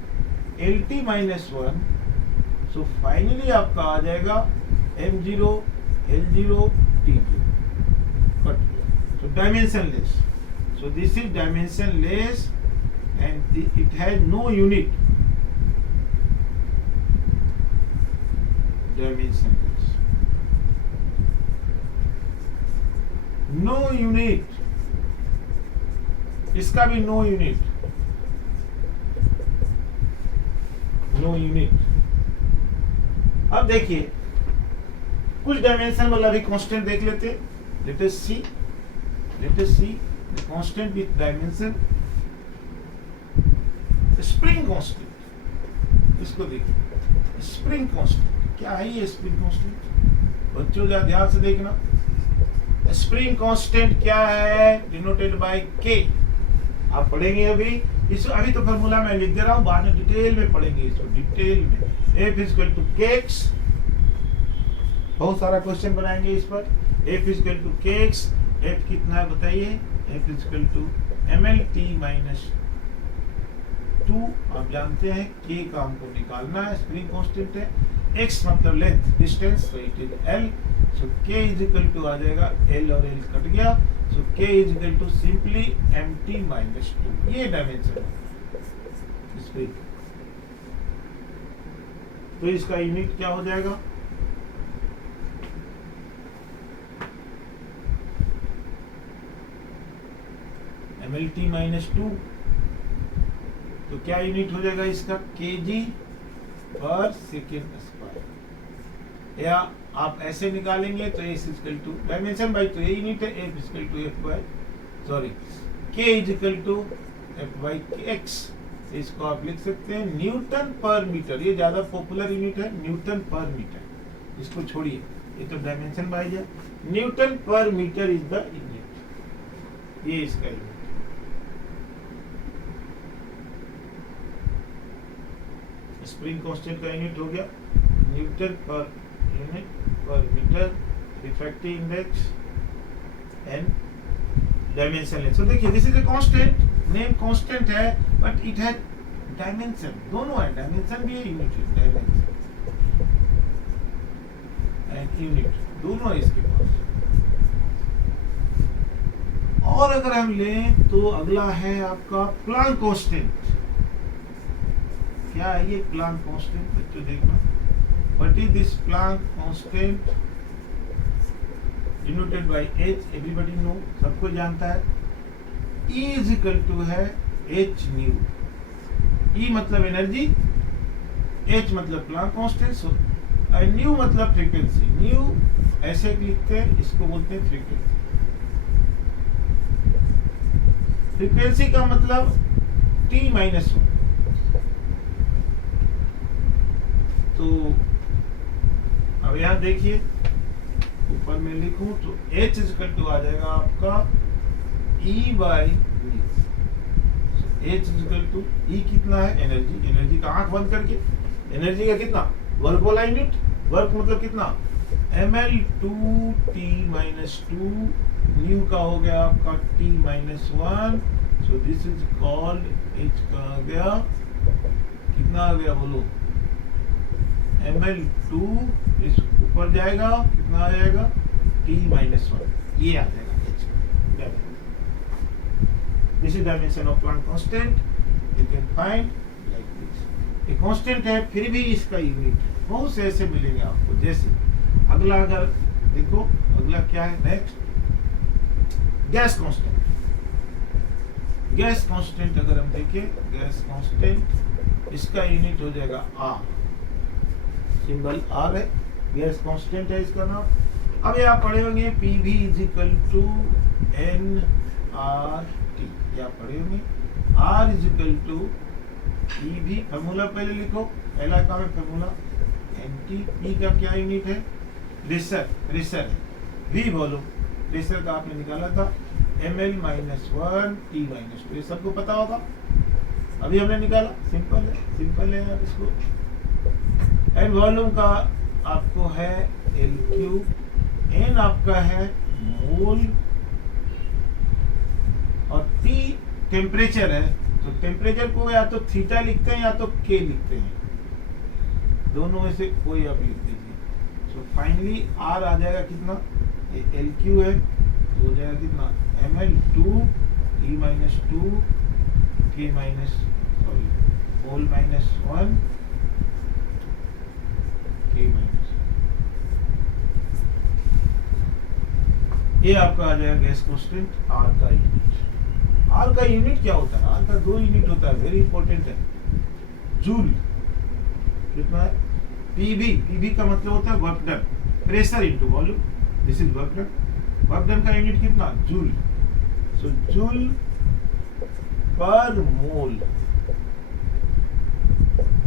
LT minus 1. So finally आपका आ जाएगा M0, L0, T0. Cut गया. So dimensionless. So this is dimensionless and it has no unit. Dimensionless. No unit. इसका भी no unit, no unit. अब देखिए कुछ dimension वाला भी कांस्टेंट देख लेते हैं. Late us see the constant with dimension. Spring constant, इसको देखिए. स्प्रिंग कांस्टेंट क्या है? ये स्प्रिंग कांस्टेंट बच्चों जरा ध्यान से देखना. स्प्रिंग कांस्टेंट क्या है? डिनोटेड बाय के. आप पढ़ेंगे अभी तो फॉर्मूला मैं लिख दे रहा हूं, बाद में डिटेल में पढ़ेंगे इसको, डिटेल में. F इक्वल टू kx, बहुत सारा क्वेश्चन बनाएंगे इस पर. F equal to kx, F कितना है बताइए? F equal to mlt minus 2. आप जानते हैं k का हमको निकालना है, स्प्रिंग कांस्टेंट है. x मतलब लेंथ, डिस्टेंस, तो it is l. So k is equal to आ जाएगा l और l कट गया. So k is equal to simply mt minus 2. ये डायमेंशन है स्प्रिंग. तो इसका यूनिट क्या हो जाएगा? mlt minus 2. तो क्या यूनिट हो जाएगा इसका? kg पर सेकेंड स्क्वायर. या आप ऐसे निकालेंगे तो s equal to dimension by, तो ये यूनिट है. f equal to f by k is equal to f by x. इसको आप लिख सकते हैं न्यूटन पर मीटर. ये ज्यादा पॉपुलर यूनिट है, न्यूटन पर मीटर. इसको छोड़िए, ये तो डायमेंशन बाई है. Newton per metre is the unit. ये इसका यूनिट. स्प्रिंग कांस्टेंट का यूनिट हो गया newton per unit per metre, refractive index and dimensionless. So देखिए this is a constant, name constant है बट इट हैज डायमेंशन. दोनों है, डायमेंशन भी है, यूनिट है. डायमेंशन एंड यूनिट दोनों है इसके पास. और अगर हम लें तो अगला है आपका प्लांक कांस्टेंट. क्या है ये प्लांक कांस्टेंट? बच्चों देखना, what is this Planck constant? Denoted by h. Everybody know, सबको जानता है. E इज इक्वल टू है h न्यू. E मतलब एनर्जी, h मतलब प्लांक कांस्टेंट, न्यू मतलब फ्रीक्वेंसी. न्यू ऐसे लिखते हैं, इसको बोलते हैं फ्रीक्वेंसी. फ्रीक्वेंसी का मतलब t माइनस 1. तो अब यहां देखिए, ऊपर में लिखूं तो h इक्वल टू आ जाएगा आपका E by h equal to E कितना है? एनर्जी. एनर्जी का आंख बंद करके, एनर्जी का कितना? वर्क वाला यूनिट. वर्क मतलब कितना? ml2 t minus 2. न्यू का हो गया आपका t minus 1. So this is called h का आ गया, कितना आ गया बोलो? ml2 इस ऊपर जाएगा, कितना आ जाएगा? t minus 1. ये आ जाएगा h. This is dimension of Planck constant. You can find like this. ये कांस्टेंट है, फिर भी इसका यूनिट है. बहुत से ऐसे मिलेंगे आपको. जैसे अगला, अगर देखो अगला क्या है next, gas constant. Gas constant अगर हम देखें, गैस कांस्टेंट इसका यूनिट हो जाएगा R. सिंबल R है, गैस कांस्टेंट है इसका नाम. अब ये आप पढ़े होंगे PV is equal to nRT. ये आप पढ़े होंगे. R is equal to PV. Formula पहले लिखो, पहला काम है फॉर्मूला. NT. P का क्या यूनिट है? प्रेशर V वॉल्यूम, प्रेशर का आपने निकाला था ml -1 T -2, ये सबको पता होगा, अभी हमने निकाला, सिंपल है यार इसको। एंड वॉल्यूम का आपको है LQ, N आपका है मोल, और T टेम्परेचर है, तो टेम्परेचर को या तो थीटा लिखते हैं या तो K लिखते हैं, दोनों में से कोई आप लिख दीजिए। सो फाइनली R आ जाएगा कितना, ये LQ है तो हो जाएगा कितना ml2 T -2 K मोल -1 K ये आपका आ जाएगा गैस कांस्टेंट R का यूनिट। R का यूनिट क्या होता है, R का 2 यूनिट होता है, वेरी इंपॉर्टेंट है, जूल, कितना है PV का मतलब होता है work done, pressure into volume, this is work done, work done का यूनिट कितना, जूल, सो जूल पर मोल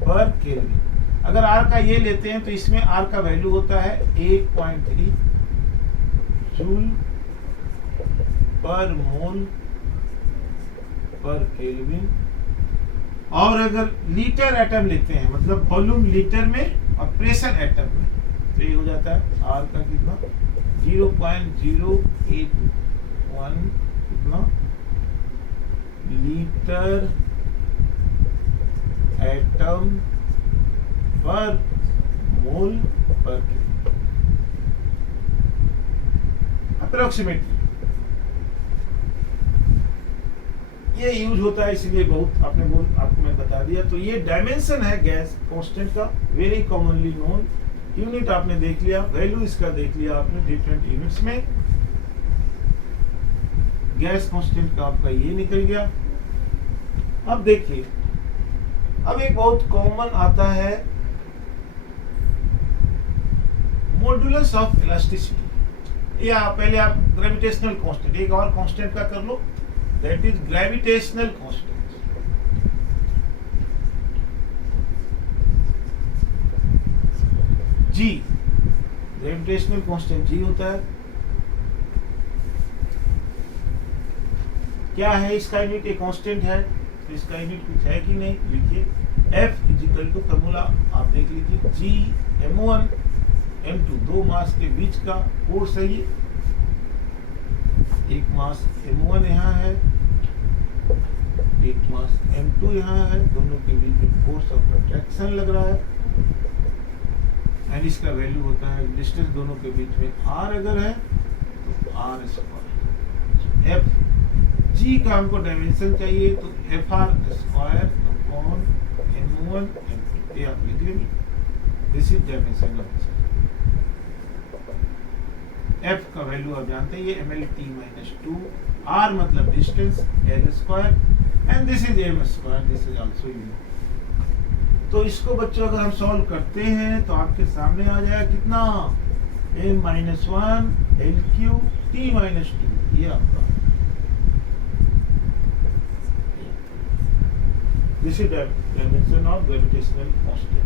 पर केल्विन। अगर R का ये लेते हैं तो इसमें R का वैल्यू होता है 8.3 जूल पर मोल पर केल्विन। और अगर लीटर एटम लेते हैं, मतलब वॉल्यूम लीटर में और प्रेशर एटम में, तो ये हो जाता है R का कितना 0.081 कितना लीटर एटम पर मोल पर केल्विन अप्रोक्सीमेटली। ये यूज होता है, इसलिए बहुत आपको मैं बता दिया। तो ये डायमेंशन है गैस कांस्टेंट का, वेरी कॉमनली नोन। यूनिट आपने देख लिया, वैल्यू इसका देख लिया आपने डिफरेंट यूनिट्स में। गैस कांस्टेंट का आपका ये निकल गया। अब देखिए, अब एक बहुत कॉमन आता है मॉडुलस ऑफ इलास्टिसिटी, या पहले आप ग्रेविटेशनल कांस्टेंट, एक और कांस्टेंट का कर लो, that is gravitational constant. G, gravitational constant G होता है। क्या है इसका यूनिट, एक कांस्टेंट है तो इसका यूनिट कुछ है कि नहीं, लिखिए F इजिकल टू फॉर्मूला आप देख लीजिए, G m1 m2, दो मास के बीच का फोर्स है ये, एक मास m1 यहाँ है, एक मास m2 यहाँ है, दोनों के बीच में फोर्स ऑफ अट्रैक्शन लग रहा है, एंड इसका वैल्यू होता है डिस्टेंस दोनों के बीच में r अगर है तो r स्क्वायर। F G का हमको डायमेंशन चाहिए तो FR square upon m1 m2, ये आप लिख लेंगे, this is dimension of F का वैल्यू आप जानते हैं, ये mlt -2, R मतलब distance, L square, and this is m square, this is also u। तो इसको बच्चों अगर हम सॉल्व करते हैं तो आपके सामने आ जाएगा कितना, m-1 LQ T -2, ये आपका, this is dimension of gravitational constant.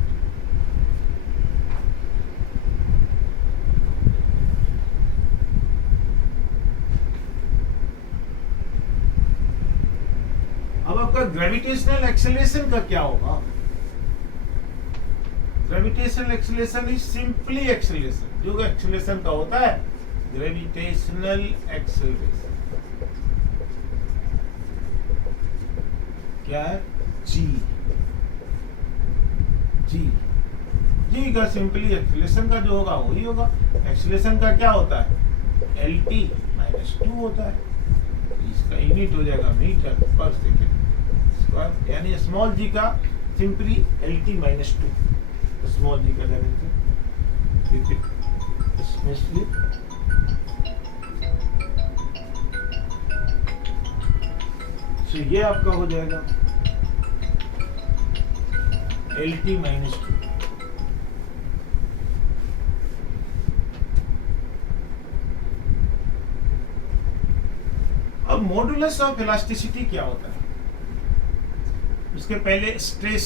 अब आपका ग्रेविटेशनल एक्सेलरेशन का क्या होगा, gravitational acceleration is simply acceleration, जो एक्सेलरेशन का होता है ग्रेविटेशनल एक्सेलरेशन क्या है, जी का सिंपली एक्सेलरेशन का जो होगा वही होगा। एक्सेलरेशन का क्या होता है, LT -2 होता है, इसका यूनिट हो जाएगा मीटर पर सेकेंड स्क्वायर, यानी स्मॉल जी का सिंपली LT -2, स्मॉल जी का डायमेंशन, स्पेशली तो ये आपका हो जाएगा LT -2। अब मॉडुलस ऑफ इलास्टिसिटी क्या होता है, उसके पहले stress,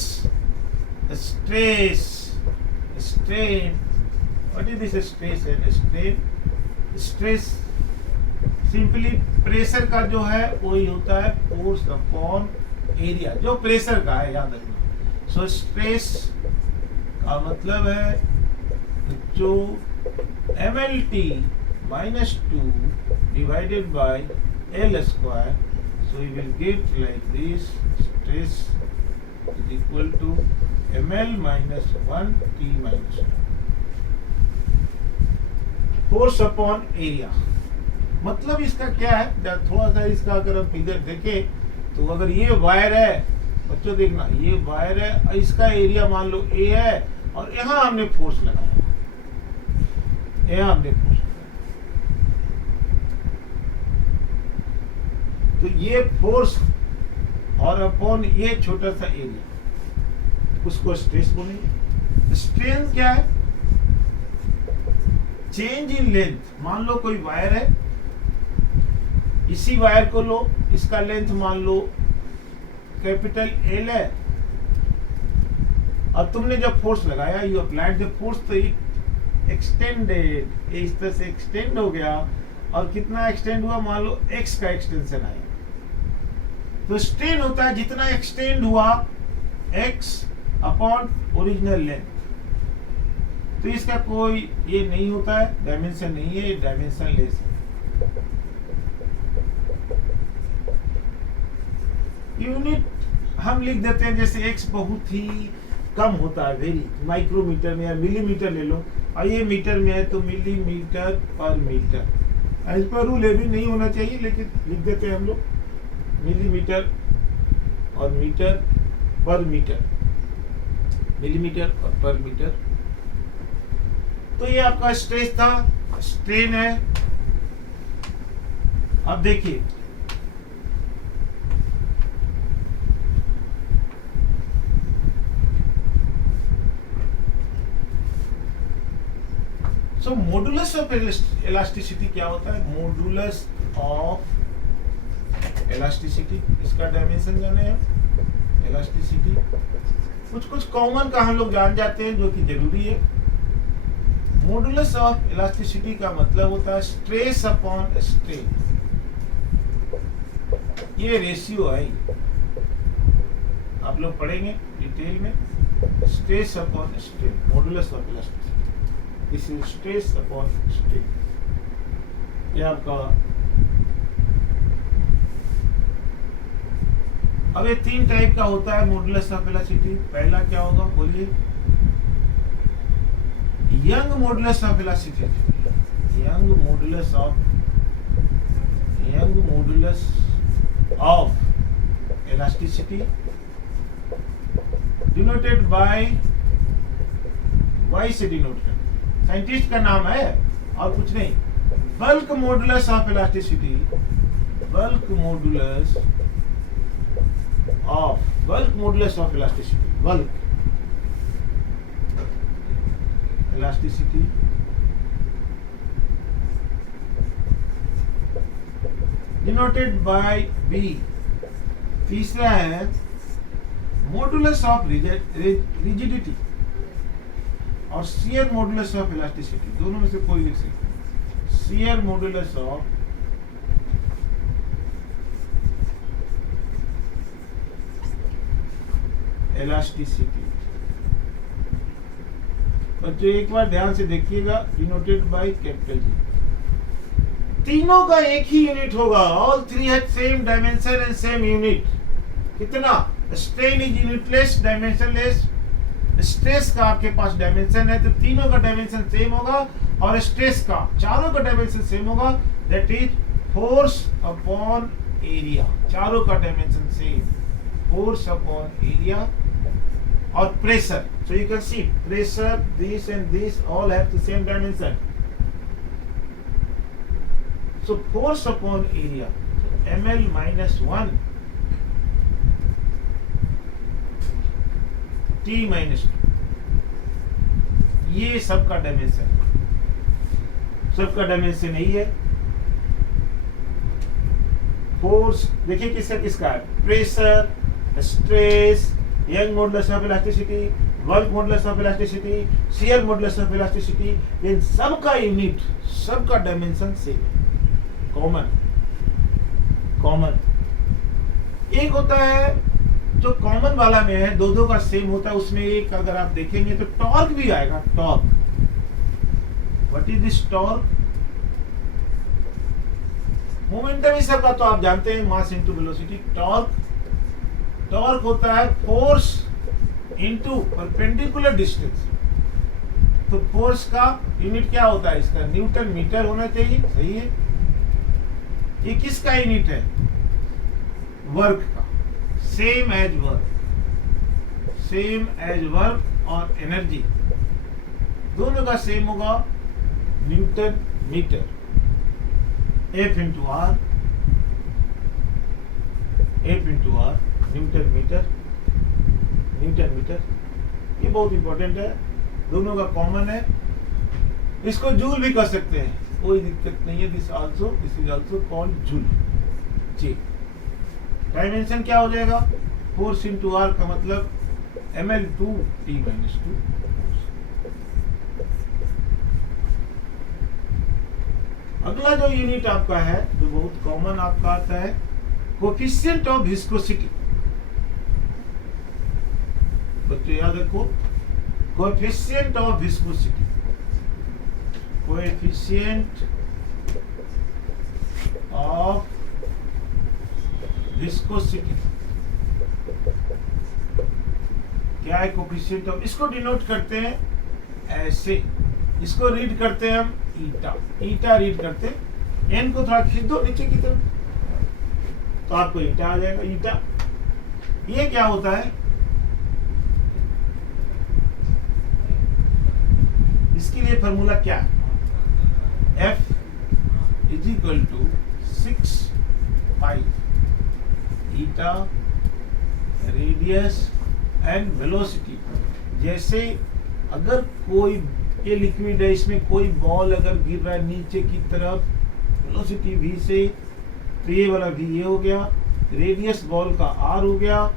strain What is this stress and strain? Stress simply pressure का जो है वही होता है फोर्स अपॉन एरिया, जो प्रेशर का है, याद रखना। सो स्ट्रेस का मतलब है जो mlt -2 divided by L square. So you will get like this: stress is equal to ml minus 1 t minus 2. Force upon area मतलब इसका क्या है, थोड़ा सा इसका अगर हम फिगर देखें तो अगर ये वायर है बच्चों, देखना ये वायर है और इसका एरिया मान लो ए है और यहाँ हमने फोर्स लगाया, यहाँ हमने फोर्स लगाया, तो ये फोर्स और अपॉन ये छोटा सा एरिया, उसको स्ट्रेस बोलेंगे। स्ट्रेन क्या है? Change in length. मान लो कोई वायर है, इसी वायर को लो, इसका लेंथ मान लो कैपिटल एल है, और तुमने जब फोर्स लगाया, यू अप्लाइड द फोर्स, तो इट एक्सटेंडेड, इस तरह से एक्सटेंड हो गया। और कितना एक्सटेंड हुआ? मान लो एक्स का एक्सटेंशन आया। तो स्ट्रेन होता है जितना एक्सटेंड हुआ एक्स अपॉन ओरिजिनल लेंथ। तो इसका कोई ये नहीं होता है, डायमेंशन नहीं है, ये डायमेंशन लेस है। यूनिट हम लिख देते हैं, जैसे x बहुत ही कम होता है, वेरी माइक्रोमीटर में या मिलीमीटर ले लो, और ये मीटर में है तो मिलीमीटर पर मीटर। इस पर रूल भी नहीं होना चाहिए, लेकिन लिख देते हैं हम लोग मिलीमीटर और मीटर पर मीटर, मिलीमीटर और पर मीटर। तो ये आपका स्ट्रेस था, स्ट्रेन है। अब देखिए सो मॉडुलस ऑफ इलास्टिसिटी क्या होता है? मॉडुलस ऑफ इलास्टिसिटी, इसका डायमेंशन जाने हैं इलास्टिसिटी। कुछ कॉमन का हम लोग जान जाते हैं जो कि जरूरी है। मॉडुलस ऑफ इलास्टिसिटी का मतलब होता है स्ट्रेस अपॉन स्ट्रेन। ये रेशियो है, आप लोग पढ़ेंगे डिटेल में, stress upon strain, modulus of elasticity, this is stress upon strain. ये आपका, अब ये 3 टाइप का होता है मॉडुलस ऑफ इलास्टिसिटी। पहला क्या होगा बोलिए? Young modulus of elasticity, Young modulus of elasticity denoted by, Y से डिनोट करते, साइंटिस्ट का नाम है और कुछ नहीं। Bulk modulus of elasticity, bulk modulus of elasticity, bulk elasticity denoted by B. तीसरा है मॉडुलस ऑफ रिजिडिटी और शियर मॉडुलस ऑफ इलास्टिसिटी, दोनों में से कोई लिख सकते। Shear modulus of elasticity. बच्चों एक बार ध्यान से देखिएगा, डिनोटेड बाय कैपिटल जी। तीनों का एक ही यूनिट होगा, all three have same dimension and same unit. कितना? Strain is unitless, dimensionless. Stress का आपके पास डायमेंशन है तो तीनों का डायमेंशन सेम होगा, और स्ट्रेस का चारों का डायमेंशन सेम होगा, that is force upon area. चारों का dimension same, force upon area. और pressure, so you can see pressure, this and this all have the same dimension. So force upon area, so ml minus 1 t minus 2, ये सबका dimension, सबका dimension यही है। Force देखिए किसका किसका है, pressure, stress, Young modulus of elasticity, work modulus of elasticity, shear modulus of elasticity, इन सब का यूनिट, सब का डायमेंशन सेम है, कॉमन। एक होता है जो कॉमन वाला में है, दो का सेम होता है, उसमें एक अगर आप देखेंगे तो टॉर्क भी आएगा। Torque, what is this torque? Momentum इस सबका तो आप जानते हैं, मास इनटू वेलोसिटी। टॉर्क होता है फोर्स इनटू परपेंडिकुलर डिस्टेंस। तो फोर्स का यूनिट क्या होता है? इसका न्यूटन मीटर होना चाहिए, सही है। ये किसका यूनिट है? वर्क का, सेम एज वर्क और एनर्जी दोनों का सेम होगा, newton metre. F into R, newton metre, ये बहुत इंपॉर्टेंट है, दोनों का कॉमन है। इसको जूल भी कर सकते हैं, कोई दिक्कत नहीं है। This is also called joule. जी, डायमेंशन क्या हो जाएगा? फोर्स इंटू आर का मतलब ml/t-2। अगला जो यूनिट आपका है, जो बहुत कॉमन आपका आता है, कोएफिशिएंट ऑफ विस्कोसिटी। बच्चों याद रखो, coefficient of viscosity, coefficient of viscosity क्या है? कोएफिशिएंट ऑफ, इसको डिनोट करते हैं ऐसे, इसको रीड करते हैं हम ईटा रीड करते हैं। एन को थोड़ा खींच दो नीचे की तरफ, तो आपको ईटा आ जाएगा। ईटा ये क्या होता है? इसके लिए फॉर्मूला क्या है? F = 6 pi eta radius and velocity. जैसे अगर कोई ये लिक्विड है, इसमें कोई बॉल अगर गिर रहा है नीचे की तरफ, वेलोसिटी v से, तो ये वाला v ये हो गया, रेडियस बॉल का r हो गया,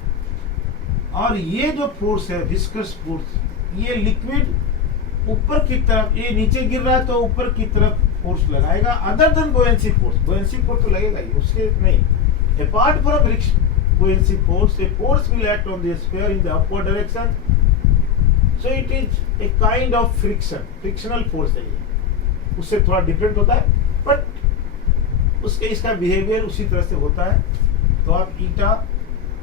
और ये जो फोर्स है विस्कस फोर्स, ये लिक्विड ऊपर की तरफ, ये नीचे गिर रहा है तो ऊपर की तरफ फोर्स लगाएगा, other than buoyancy force. Buoyancy force तो लगेगा ही, उसके नहीं। Apart from buoyancy force, a force will act on the sphere in the upward direction, so it is a kind of frictional force है ये, उससे थोड़ा डिफरेंट होता है, बट उसके इसका बिहेवियर उसी तरह से होता है। तो आप ईटा,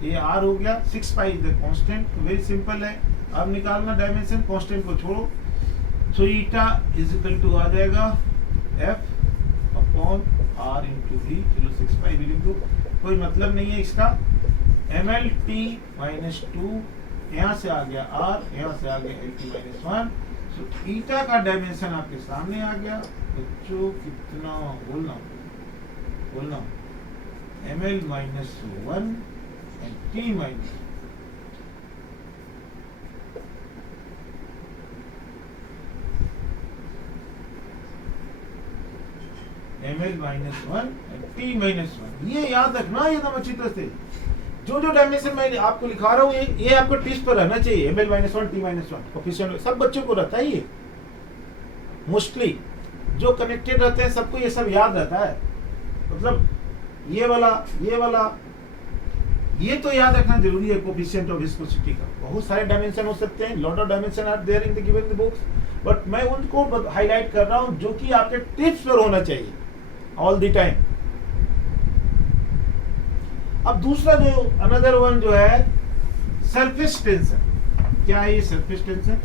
ये आर हो गया, 6 pi is the constant, very simple है। अब निकालना डायमेंशन, कांस्टेंट को छोड़ो, सो ईटा = आ जाएगा F/r/v। चलो 6 पाई भी लिख दो, कोई मतलब नहीं है इसका। mL/t-2, यहाँ से आ गया r, यहाँ से आ गया L/t-1। सो ईटा का डायमेंशन आपके सामने आ गया। बच्चों कितना बोलना ml-1 and t-, ml-1 and t-1। ये याद रखना एकदम अच्छी तरह से। जो डायमेंशन मैं आपको लिखा रहा हूँ, ये आपको टिप्स पर रहना चाहिए। ml-1 t-1 कोएफिशिएंट सब बच्चों को रहता है, ये मोस्टली जो कनेक्टेड रहते हैं सबको ये सब याद रहता है। मतलब ये वाला ये तो याद रखना जरूरी है, कोएफिशिएंट ऑफ विस्कोसिटी का। बहुत सारे डायमेंशन हो सकते हैं, lot of dimension are there in the given the books, but मैं उनको हाईलाइट कर रहा हूँ जो कि आपके टिप्स पर होना चाहिए ऑल द टाइम। अब दूसरा जो अनदर वन जो है सरफेस टेंशन। क्या है ये सरफेस टेंशन?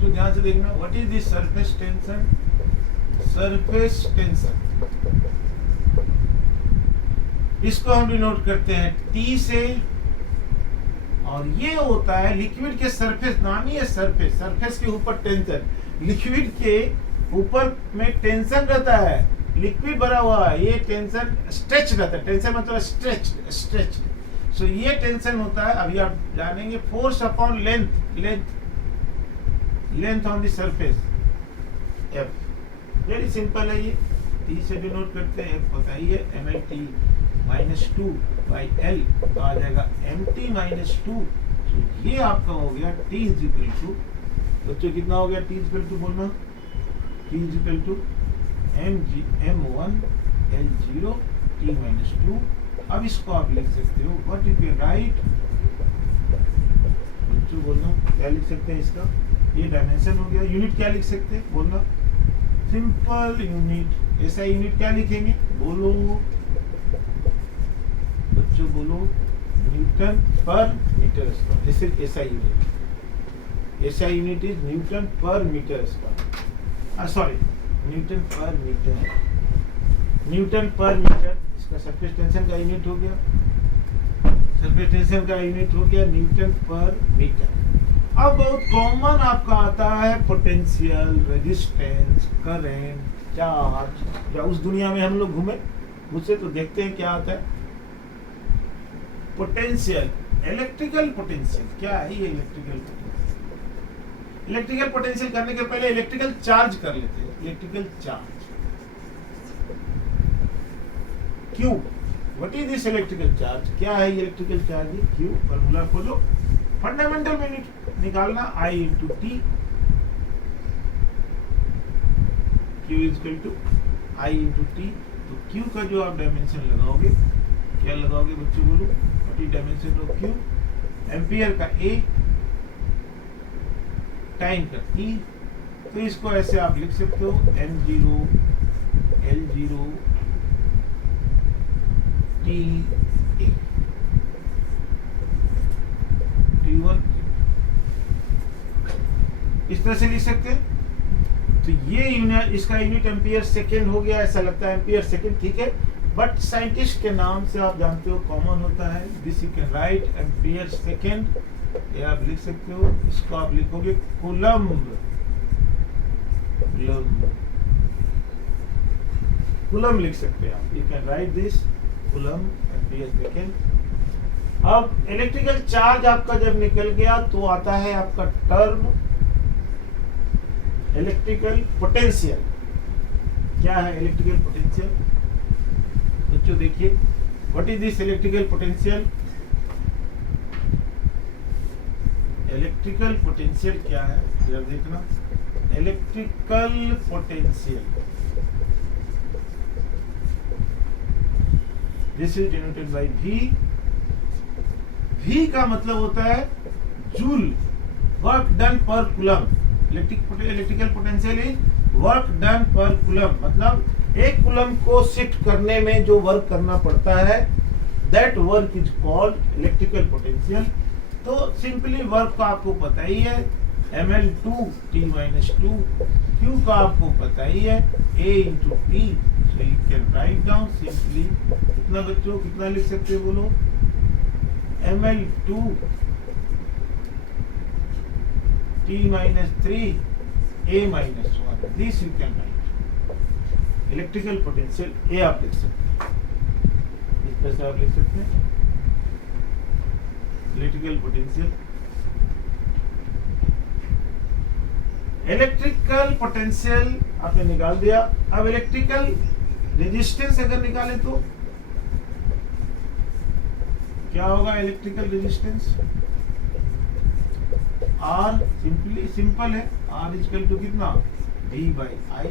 तो ध्यान से देखना, what is this surface tension? Surface tension इसको हम डिनोट करते हैं T से, और ये होता है लिक्विड के सरफेस, नाम ही है सरफेस, सरफेस के ऊपर टेंशन। लिक्विड के ऊपर में टेंशन रहता है, लिक्विड भरा हुआ है, ये टेंशन स्ट्रेच रहता है। टेंशन मतलब स्ट्रेच। सो ये टेंशन होता है, अभी आप जानेंगे, force upon length on the surface, F। Very simple है ये, T से डिनोट करते हैं, F होता ही है mL/t-2/L, तो आ जाएगा mt-2 तो ये आपका हो गया T इज इक्वल टू, बच्चों कितना हो गया T इज इक्वल टू बोलना, T is equal to M1 L0 T minus 2। अब इसको आप लिख सकते हो व्हाट यू कैन राइट, बच्चों बोलना क्या लिख सकते हैं इसका, ये डायमेंशन हो गया। यूनिट क्या लिख सकते हैं बोलना, सिंपल यूनिट, ऐसा यूनिट क्या लिखेंगे बोलो बच्चों, बोलो newton per metre square. This is SI unit, SI unit is newton per metre square, sorry newton per metre, newton per metre. इसका सरफेस टेंशन का यूनिट हो गया, सरफेस टेंशन का यूनिट हो गया न्यूटन पर मीटर। अब बहुत common आपका आता है पोटेंशियल, रेजिस्टेंस, करंट, चार्ज। या उस दुनिया में हम लोग घूमे मुझसे तो देखते हैं क्या आता है पोटेंशियल, इलेक्ट्रिकल पोटेंशियल। क्या है ये इलेक्ट्रिकल पोटेंशियल? इलेक्ट्रिकल पोटेंशियल करने के पहले इलेक्ट्रिकल चार्ज कर लेते हैं। Electrical charge Q, what is this electrical charge? क्या है इलेक्ट्रिकल चार्ज? Q फॉर्मूला खोलो, फंडामेंटल में निकालना, I into T, Q is equal to I into T. तो Q का जो आप डायमेंशन लगाओगे, क्या लगाओगे बच्चों बोलो, what is dimension of Q? Ampere का A, टाइम का T। तो इसको ऐसे आप लिख सकते हो M0 L0 TA, T1, इस तरह से लिख सकते हैं। तो ये यूनिट, इसका यूनिट एम्पियर सेकेंड हो गया, ऐसा लगता है एम्पियर सेकेंड, ठीक है, बट साइंटिस्ट के नाम से आप जानते हो कॉमन होता है, this you can right ampere second, ये आप लिख सकते हो। इसको आप लिखोगे कूलम्ब, कूलम लिख सकते हैं आप, you can right this coulomb ampere second. अब इलेक्ट्रिकल चार्ज आपका जब निकल गया तो आता है आपका टर्म इलेक्ट्रिकल पोटेंशियल। क्या है इलेक्ट्रिकल पोटेंशियल बच्चों? देखिए what is this electrical potential? Electrical potential क्या है जरा देखना, electrical potential this is denoted by V। V का मतलब होता है जूल, वर्क डन पर coulomb. Electrical potential is work done पर कूलम, मतलब एक कूलम को शिफ्ट करने में जो वर्क करना पड़ता है, that work is called electrical potential. तो सिंपली वर्क का आपको पता ही है, ml2 t minus 2, Q का आपको पता ही है, A into T, so you can write down simply कितना बच्चों, कितना लिख सकते हो बोलो, ml2 t minus 3 A minus 1, this you can write electrical potential A आप लिख सकते हैं, इस तरह से आप लिख सकते हैं इलेक्ट्रिकल पोटेंशियल। इलेक्ट्रिकल पोटेंशियल आपने निकाल दिया। अब इलेक्ट्रिकल रेजिस्टेंस अगर निकाले तो क्या होगा? इलेक्ट्रिकल रेजिस्टेंस R, सिंपल है, R इक्वल टू कितना, V बाई I।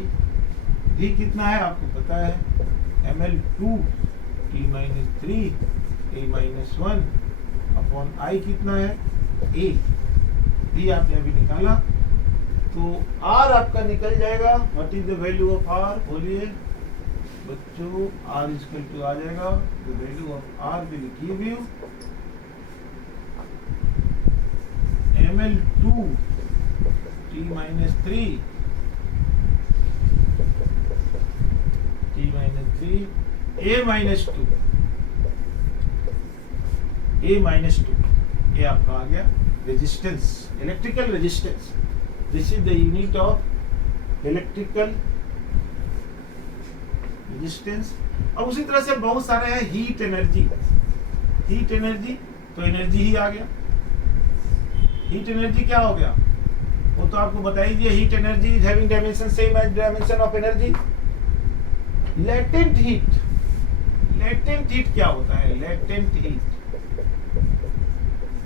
V कितना है आपको पता है, ml2 t minus 3 A minus 1 upon I कितना है, A। V आपने अभी निकाला तो R आपका निकल जाएगा। What is the value of R? बोलिए बच्चों, R इक्वल टू आ जाएगा, the value of R will give you ml2 t minus 3 A minus 2 ये आपका आ गया resistance, electrical resistance. This is the unit of electrical resistance. और उसी तरह से बहुत सारे हैं, हीट एनर्जी, हीट एनर्जी तो एनर्जी ही आ गया। हीट एनर्जी क्या हो गया वो तो आपको बता ही दिया, heat energy is having dimension same as dimension of energy. Latent heat, latent heat क्या होता है? लेटेंट हीट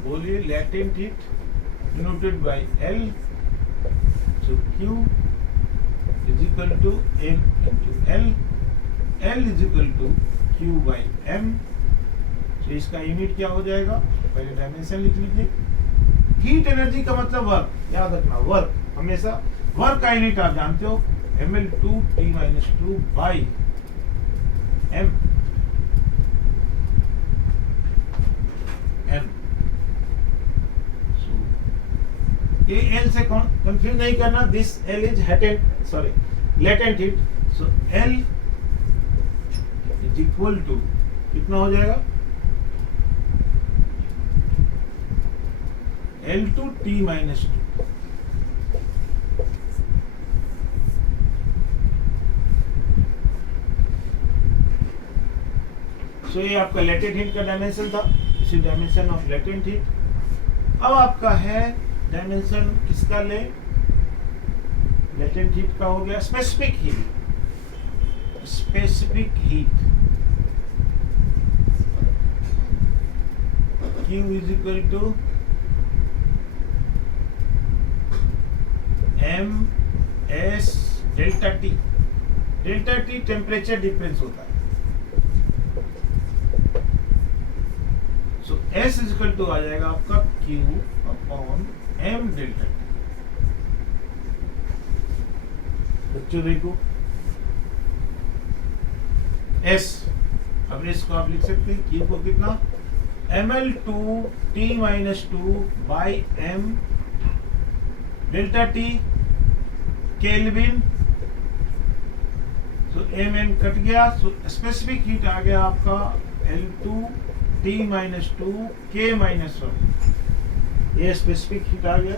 बोलिए latent heat denoted by L, so Q is equal to M into L, L is equal to Q by M। तो इसका unit क्या हो जाएगा, पहले डायमेंशन लिख लीजिए। हीट एनर्जी का मतलब वर्क, याद रखना वर्क हमेशा, वर्क का यूनिट आप जानते हो mL2T-2 by M, ये L से कंफ्यूज नहीं करना, this L is latent heat, so L is equal to कितना हो जाएगा, L2T-2। सो ये आपका लेटेंट हीट का डायमेंशन था, इसी डायमेंशन ऑफ लेटेंट हीट। अब आपका है डायमेंशन किसका ले, लेटेंट हीट का हो गया specific heat. Specific heat Q is equal to M S delta T। Delta T temperature difference होता है, so S is equal to आ जाएगा आपका Q upon M delta T। बच्चों देखो S, अब S को आप लिख सकते हैं Q को कितना, mL2T-2 by M delta T kelvin, so M cut गया, सो स्पेसिफिक हीट आ गया आपका L2T-2 K-1। ये स्पेसिफिक हीट आ गया।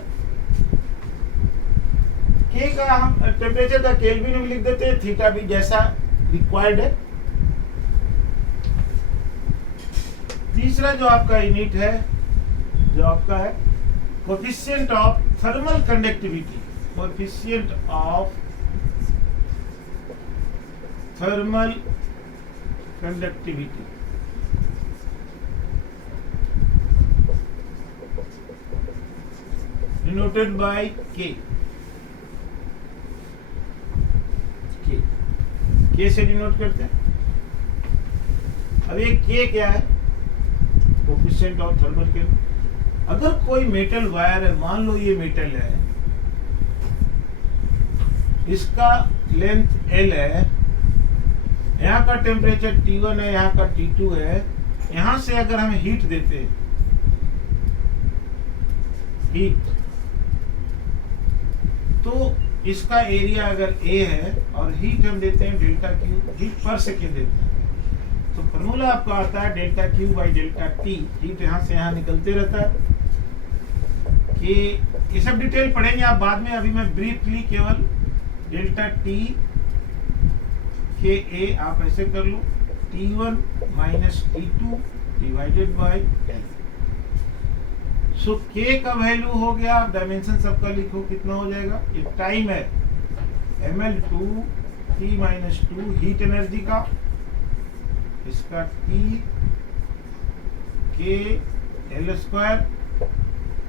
K का हम टेम्परेचर का केल्विन में लिख देते हैं, थीटा भी जैसा रिक्वायर्ड है। तीसरा जो आपका यूनिट है, जो आपका है coefficient of thermal conductivity, coefficient of thermal conductivity, denoted by K। K से डिनोट करते हैं। अब ये K क्या है, कोएफिशिएंट ऑफ थर्मल के। अगर कोई मेटल वायर है, मान लो ये मेटल है, इसका लेंथ L है, यहाँ का टेम्परेचर T1 है, यहाँ का T2 है, यहाँ से अगर हम हीट देते हैं, हीट, तो इसका एरिया अगर A है और हीट हम देते हैं डेल्टा Q, हीट पर सेकेंड देते हैं, तो फॉर्मूला आपका आता है delta Q by delta T। Heat यहाँ से यहाँ निकलते रहता है कि ये सब डिटेल पढ़ेंगे आप बाद में, अभी मैं ब्रीफली केवल डेल्टा T के A आप ऐसे कर लो, T1 minus T2 divided by L। So K का वैल्यू हो गया, डायमेंशन सबका लिखो कितना हो जाएगा, ये टाइम है mL2T-2 हीट एनर्जी का, इसका T K L²,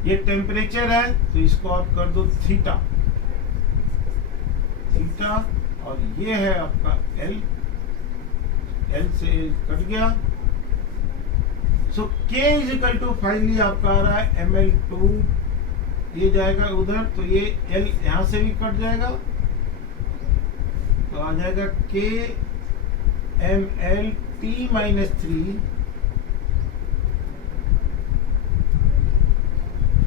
ये टेम्परेचर है तो इसको आप कर दो थीटा, और ये है आपका L, L से L कट गया, so K is equal to finally आपका आ रहा है mL2, ये जाएगा उधर तो ये L यहाँ से भी कट जाएगा, तो आ जाएगा K mL2T-3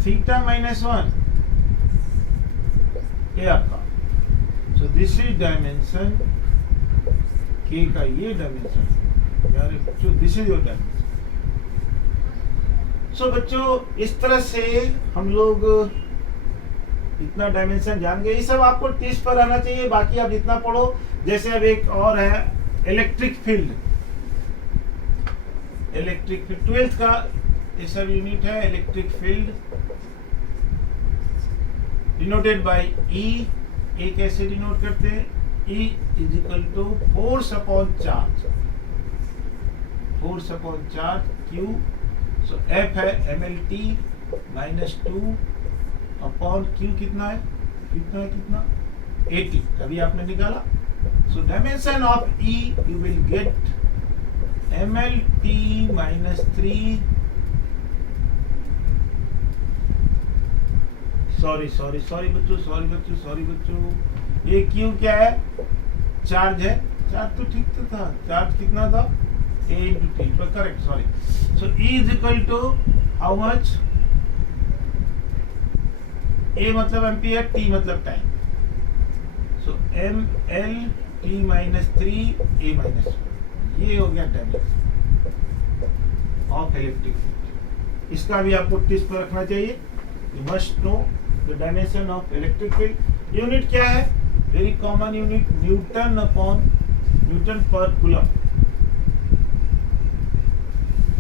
थीटा -1, ये आपका। सो दिस इज डायमेंशन K का, ये डायमेंशन यार बच्चों, दिस इज योर डायमेंशन। सो बच्चों इस तरह से हम लोग इतना डायमेंशन जान गए, ये सब आपको टेस्ट पर आना चाहिए, बाकी आप जितना पढ़ो। जैसे अब एक और है electric field, electric field 12th का ये सब यूनिट है। Electric field denoted by E, E कैसे डिनोट करते हैं, E is equal to force upon charge, force upon charge Q so F है MLT -2 अपॉन Q कितना है 80 अभी आपने निकाला. So dimension of E you will get MLT -3 sorry बच्चों ये Q क्या है चार्ज है. चार्ज तो ठीक तो था. चार्ज कितना था A into T correct. Sorry. So E is equal to how much. A मतलब एम्पियर, T मतलब टाइम. सो MLT -3 A -1 ये हो गया डायमेंशन ऑफ इलेक्ट्रिक फील्ड. इसका भी आपको टिप्स पर रखना चाहिए. You must know the dimension of electric field. Unit क्या है very common unit newton upon newton per coulomb.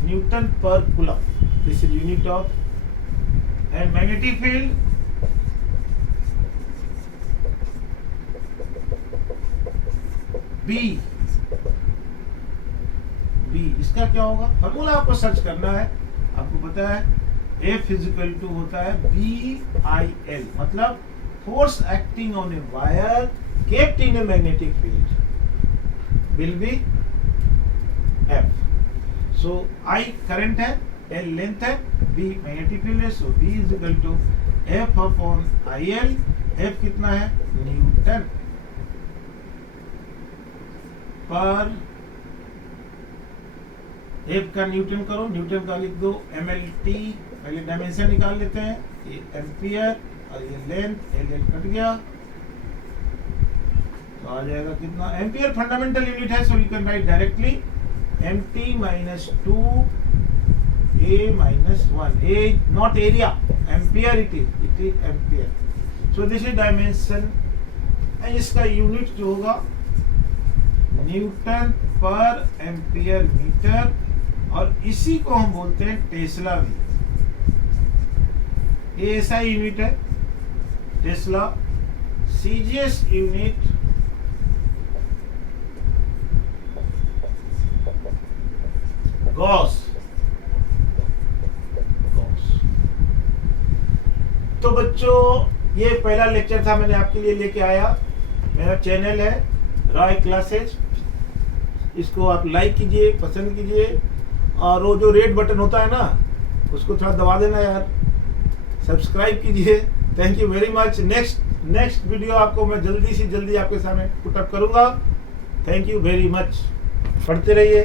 Newton per coulomb this is unit of. And magnetic field B. इसका क्या होगा फॉर्मूला आपको सर्च करना है. आपको पता है F इक्वल टू होता है BIL मतलब force acting on a wire kept in a magnetic field will be F. So I current है, L लेंथ है, B मैग्नेटिक फील्ड है. So B is equal to F upon IL. F कितना है newton पर. F का Newton करो, Newton का लिख दो MLT. पहले डायमेंशन निकाल लेते हैं. ये एम्पियर और ये लेंथ LL कट गया तो आ जाएगा कितना. एम्पियर फंडामेंटल यूनिट है. So you can right directly MT -2 A -1. A not area, ampere it is ampere. So this is dimension. And इसका यूनिट जो होगा न्यूटन पर एम्पियर मीटर. और इसी को हम बोलते हैं टेस्ला भी. ये ऐसा यूनिट है टेस्ला. CGS unit Gauss. तो बच्चों ये पहला लेक्चर था मैंने आपके लिए लेके आया. मेरा चैनल है रॉय क्लासेज. इसको आप लाइक कीजिए, पसंद कीजिए और वो जो रेड बटन होता है ना उसको थोड़ा दबा देना यार. सब्सक्राइब कीजिए. Thank you very much. Next video आपको मैं जल्दी से जल्दी आपके सामने पुट अप करूंगा. Thank you very much. पढ़ते रहिए.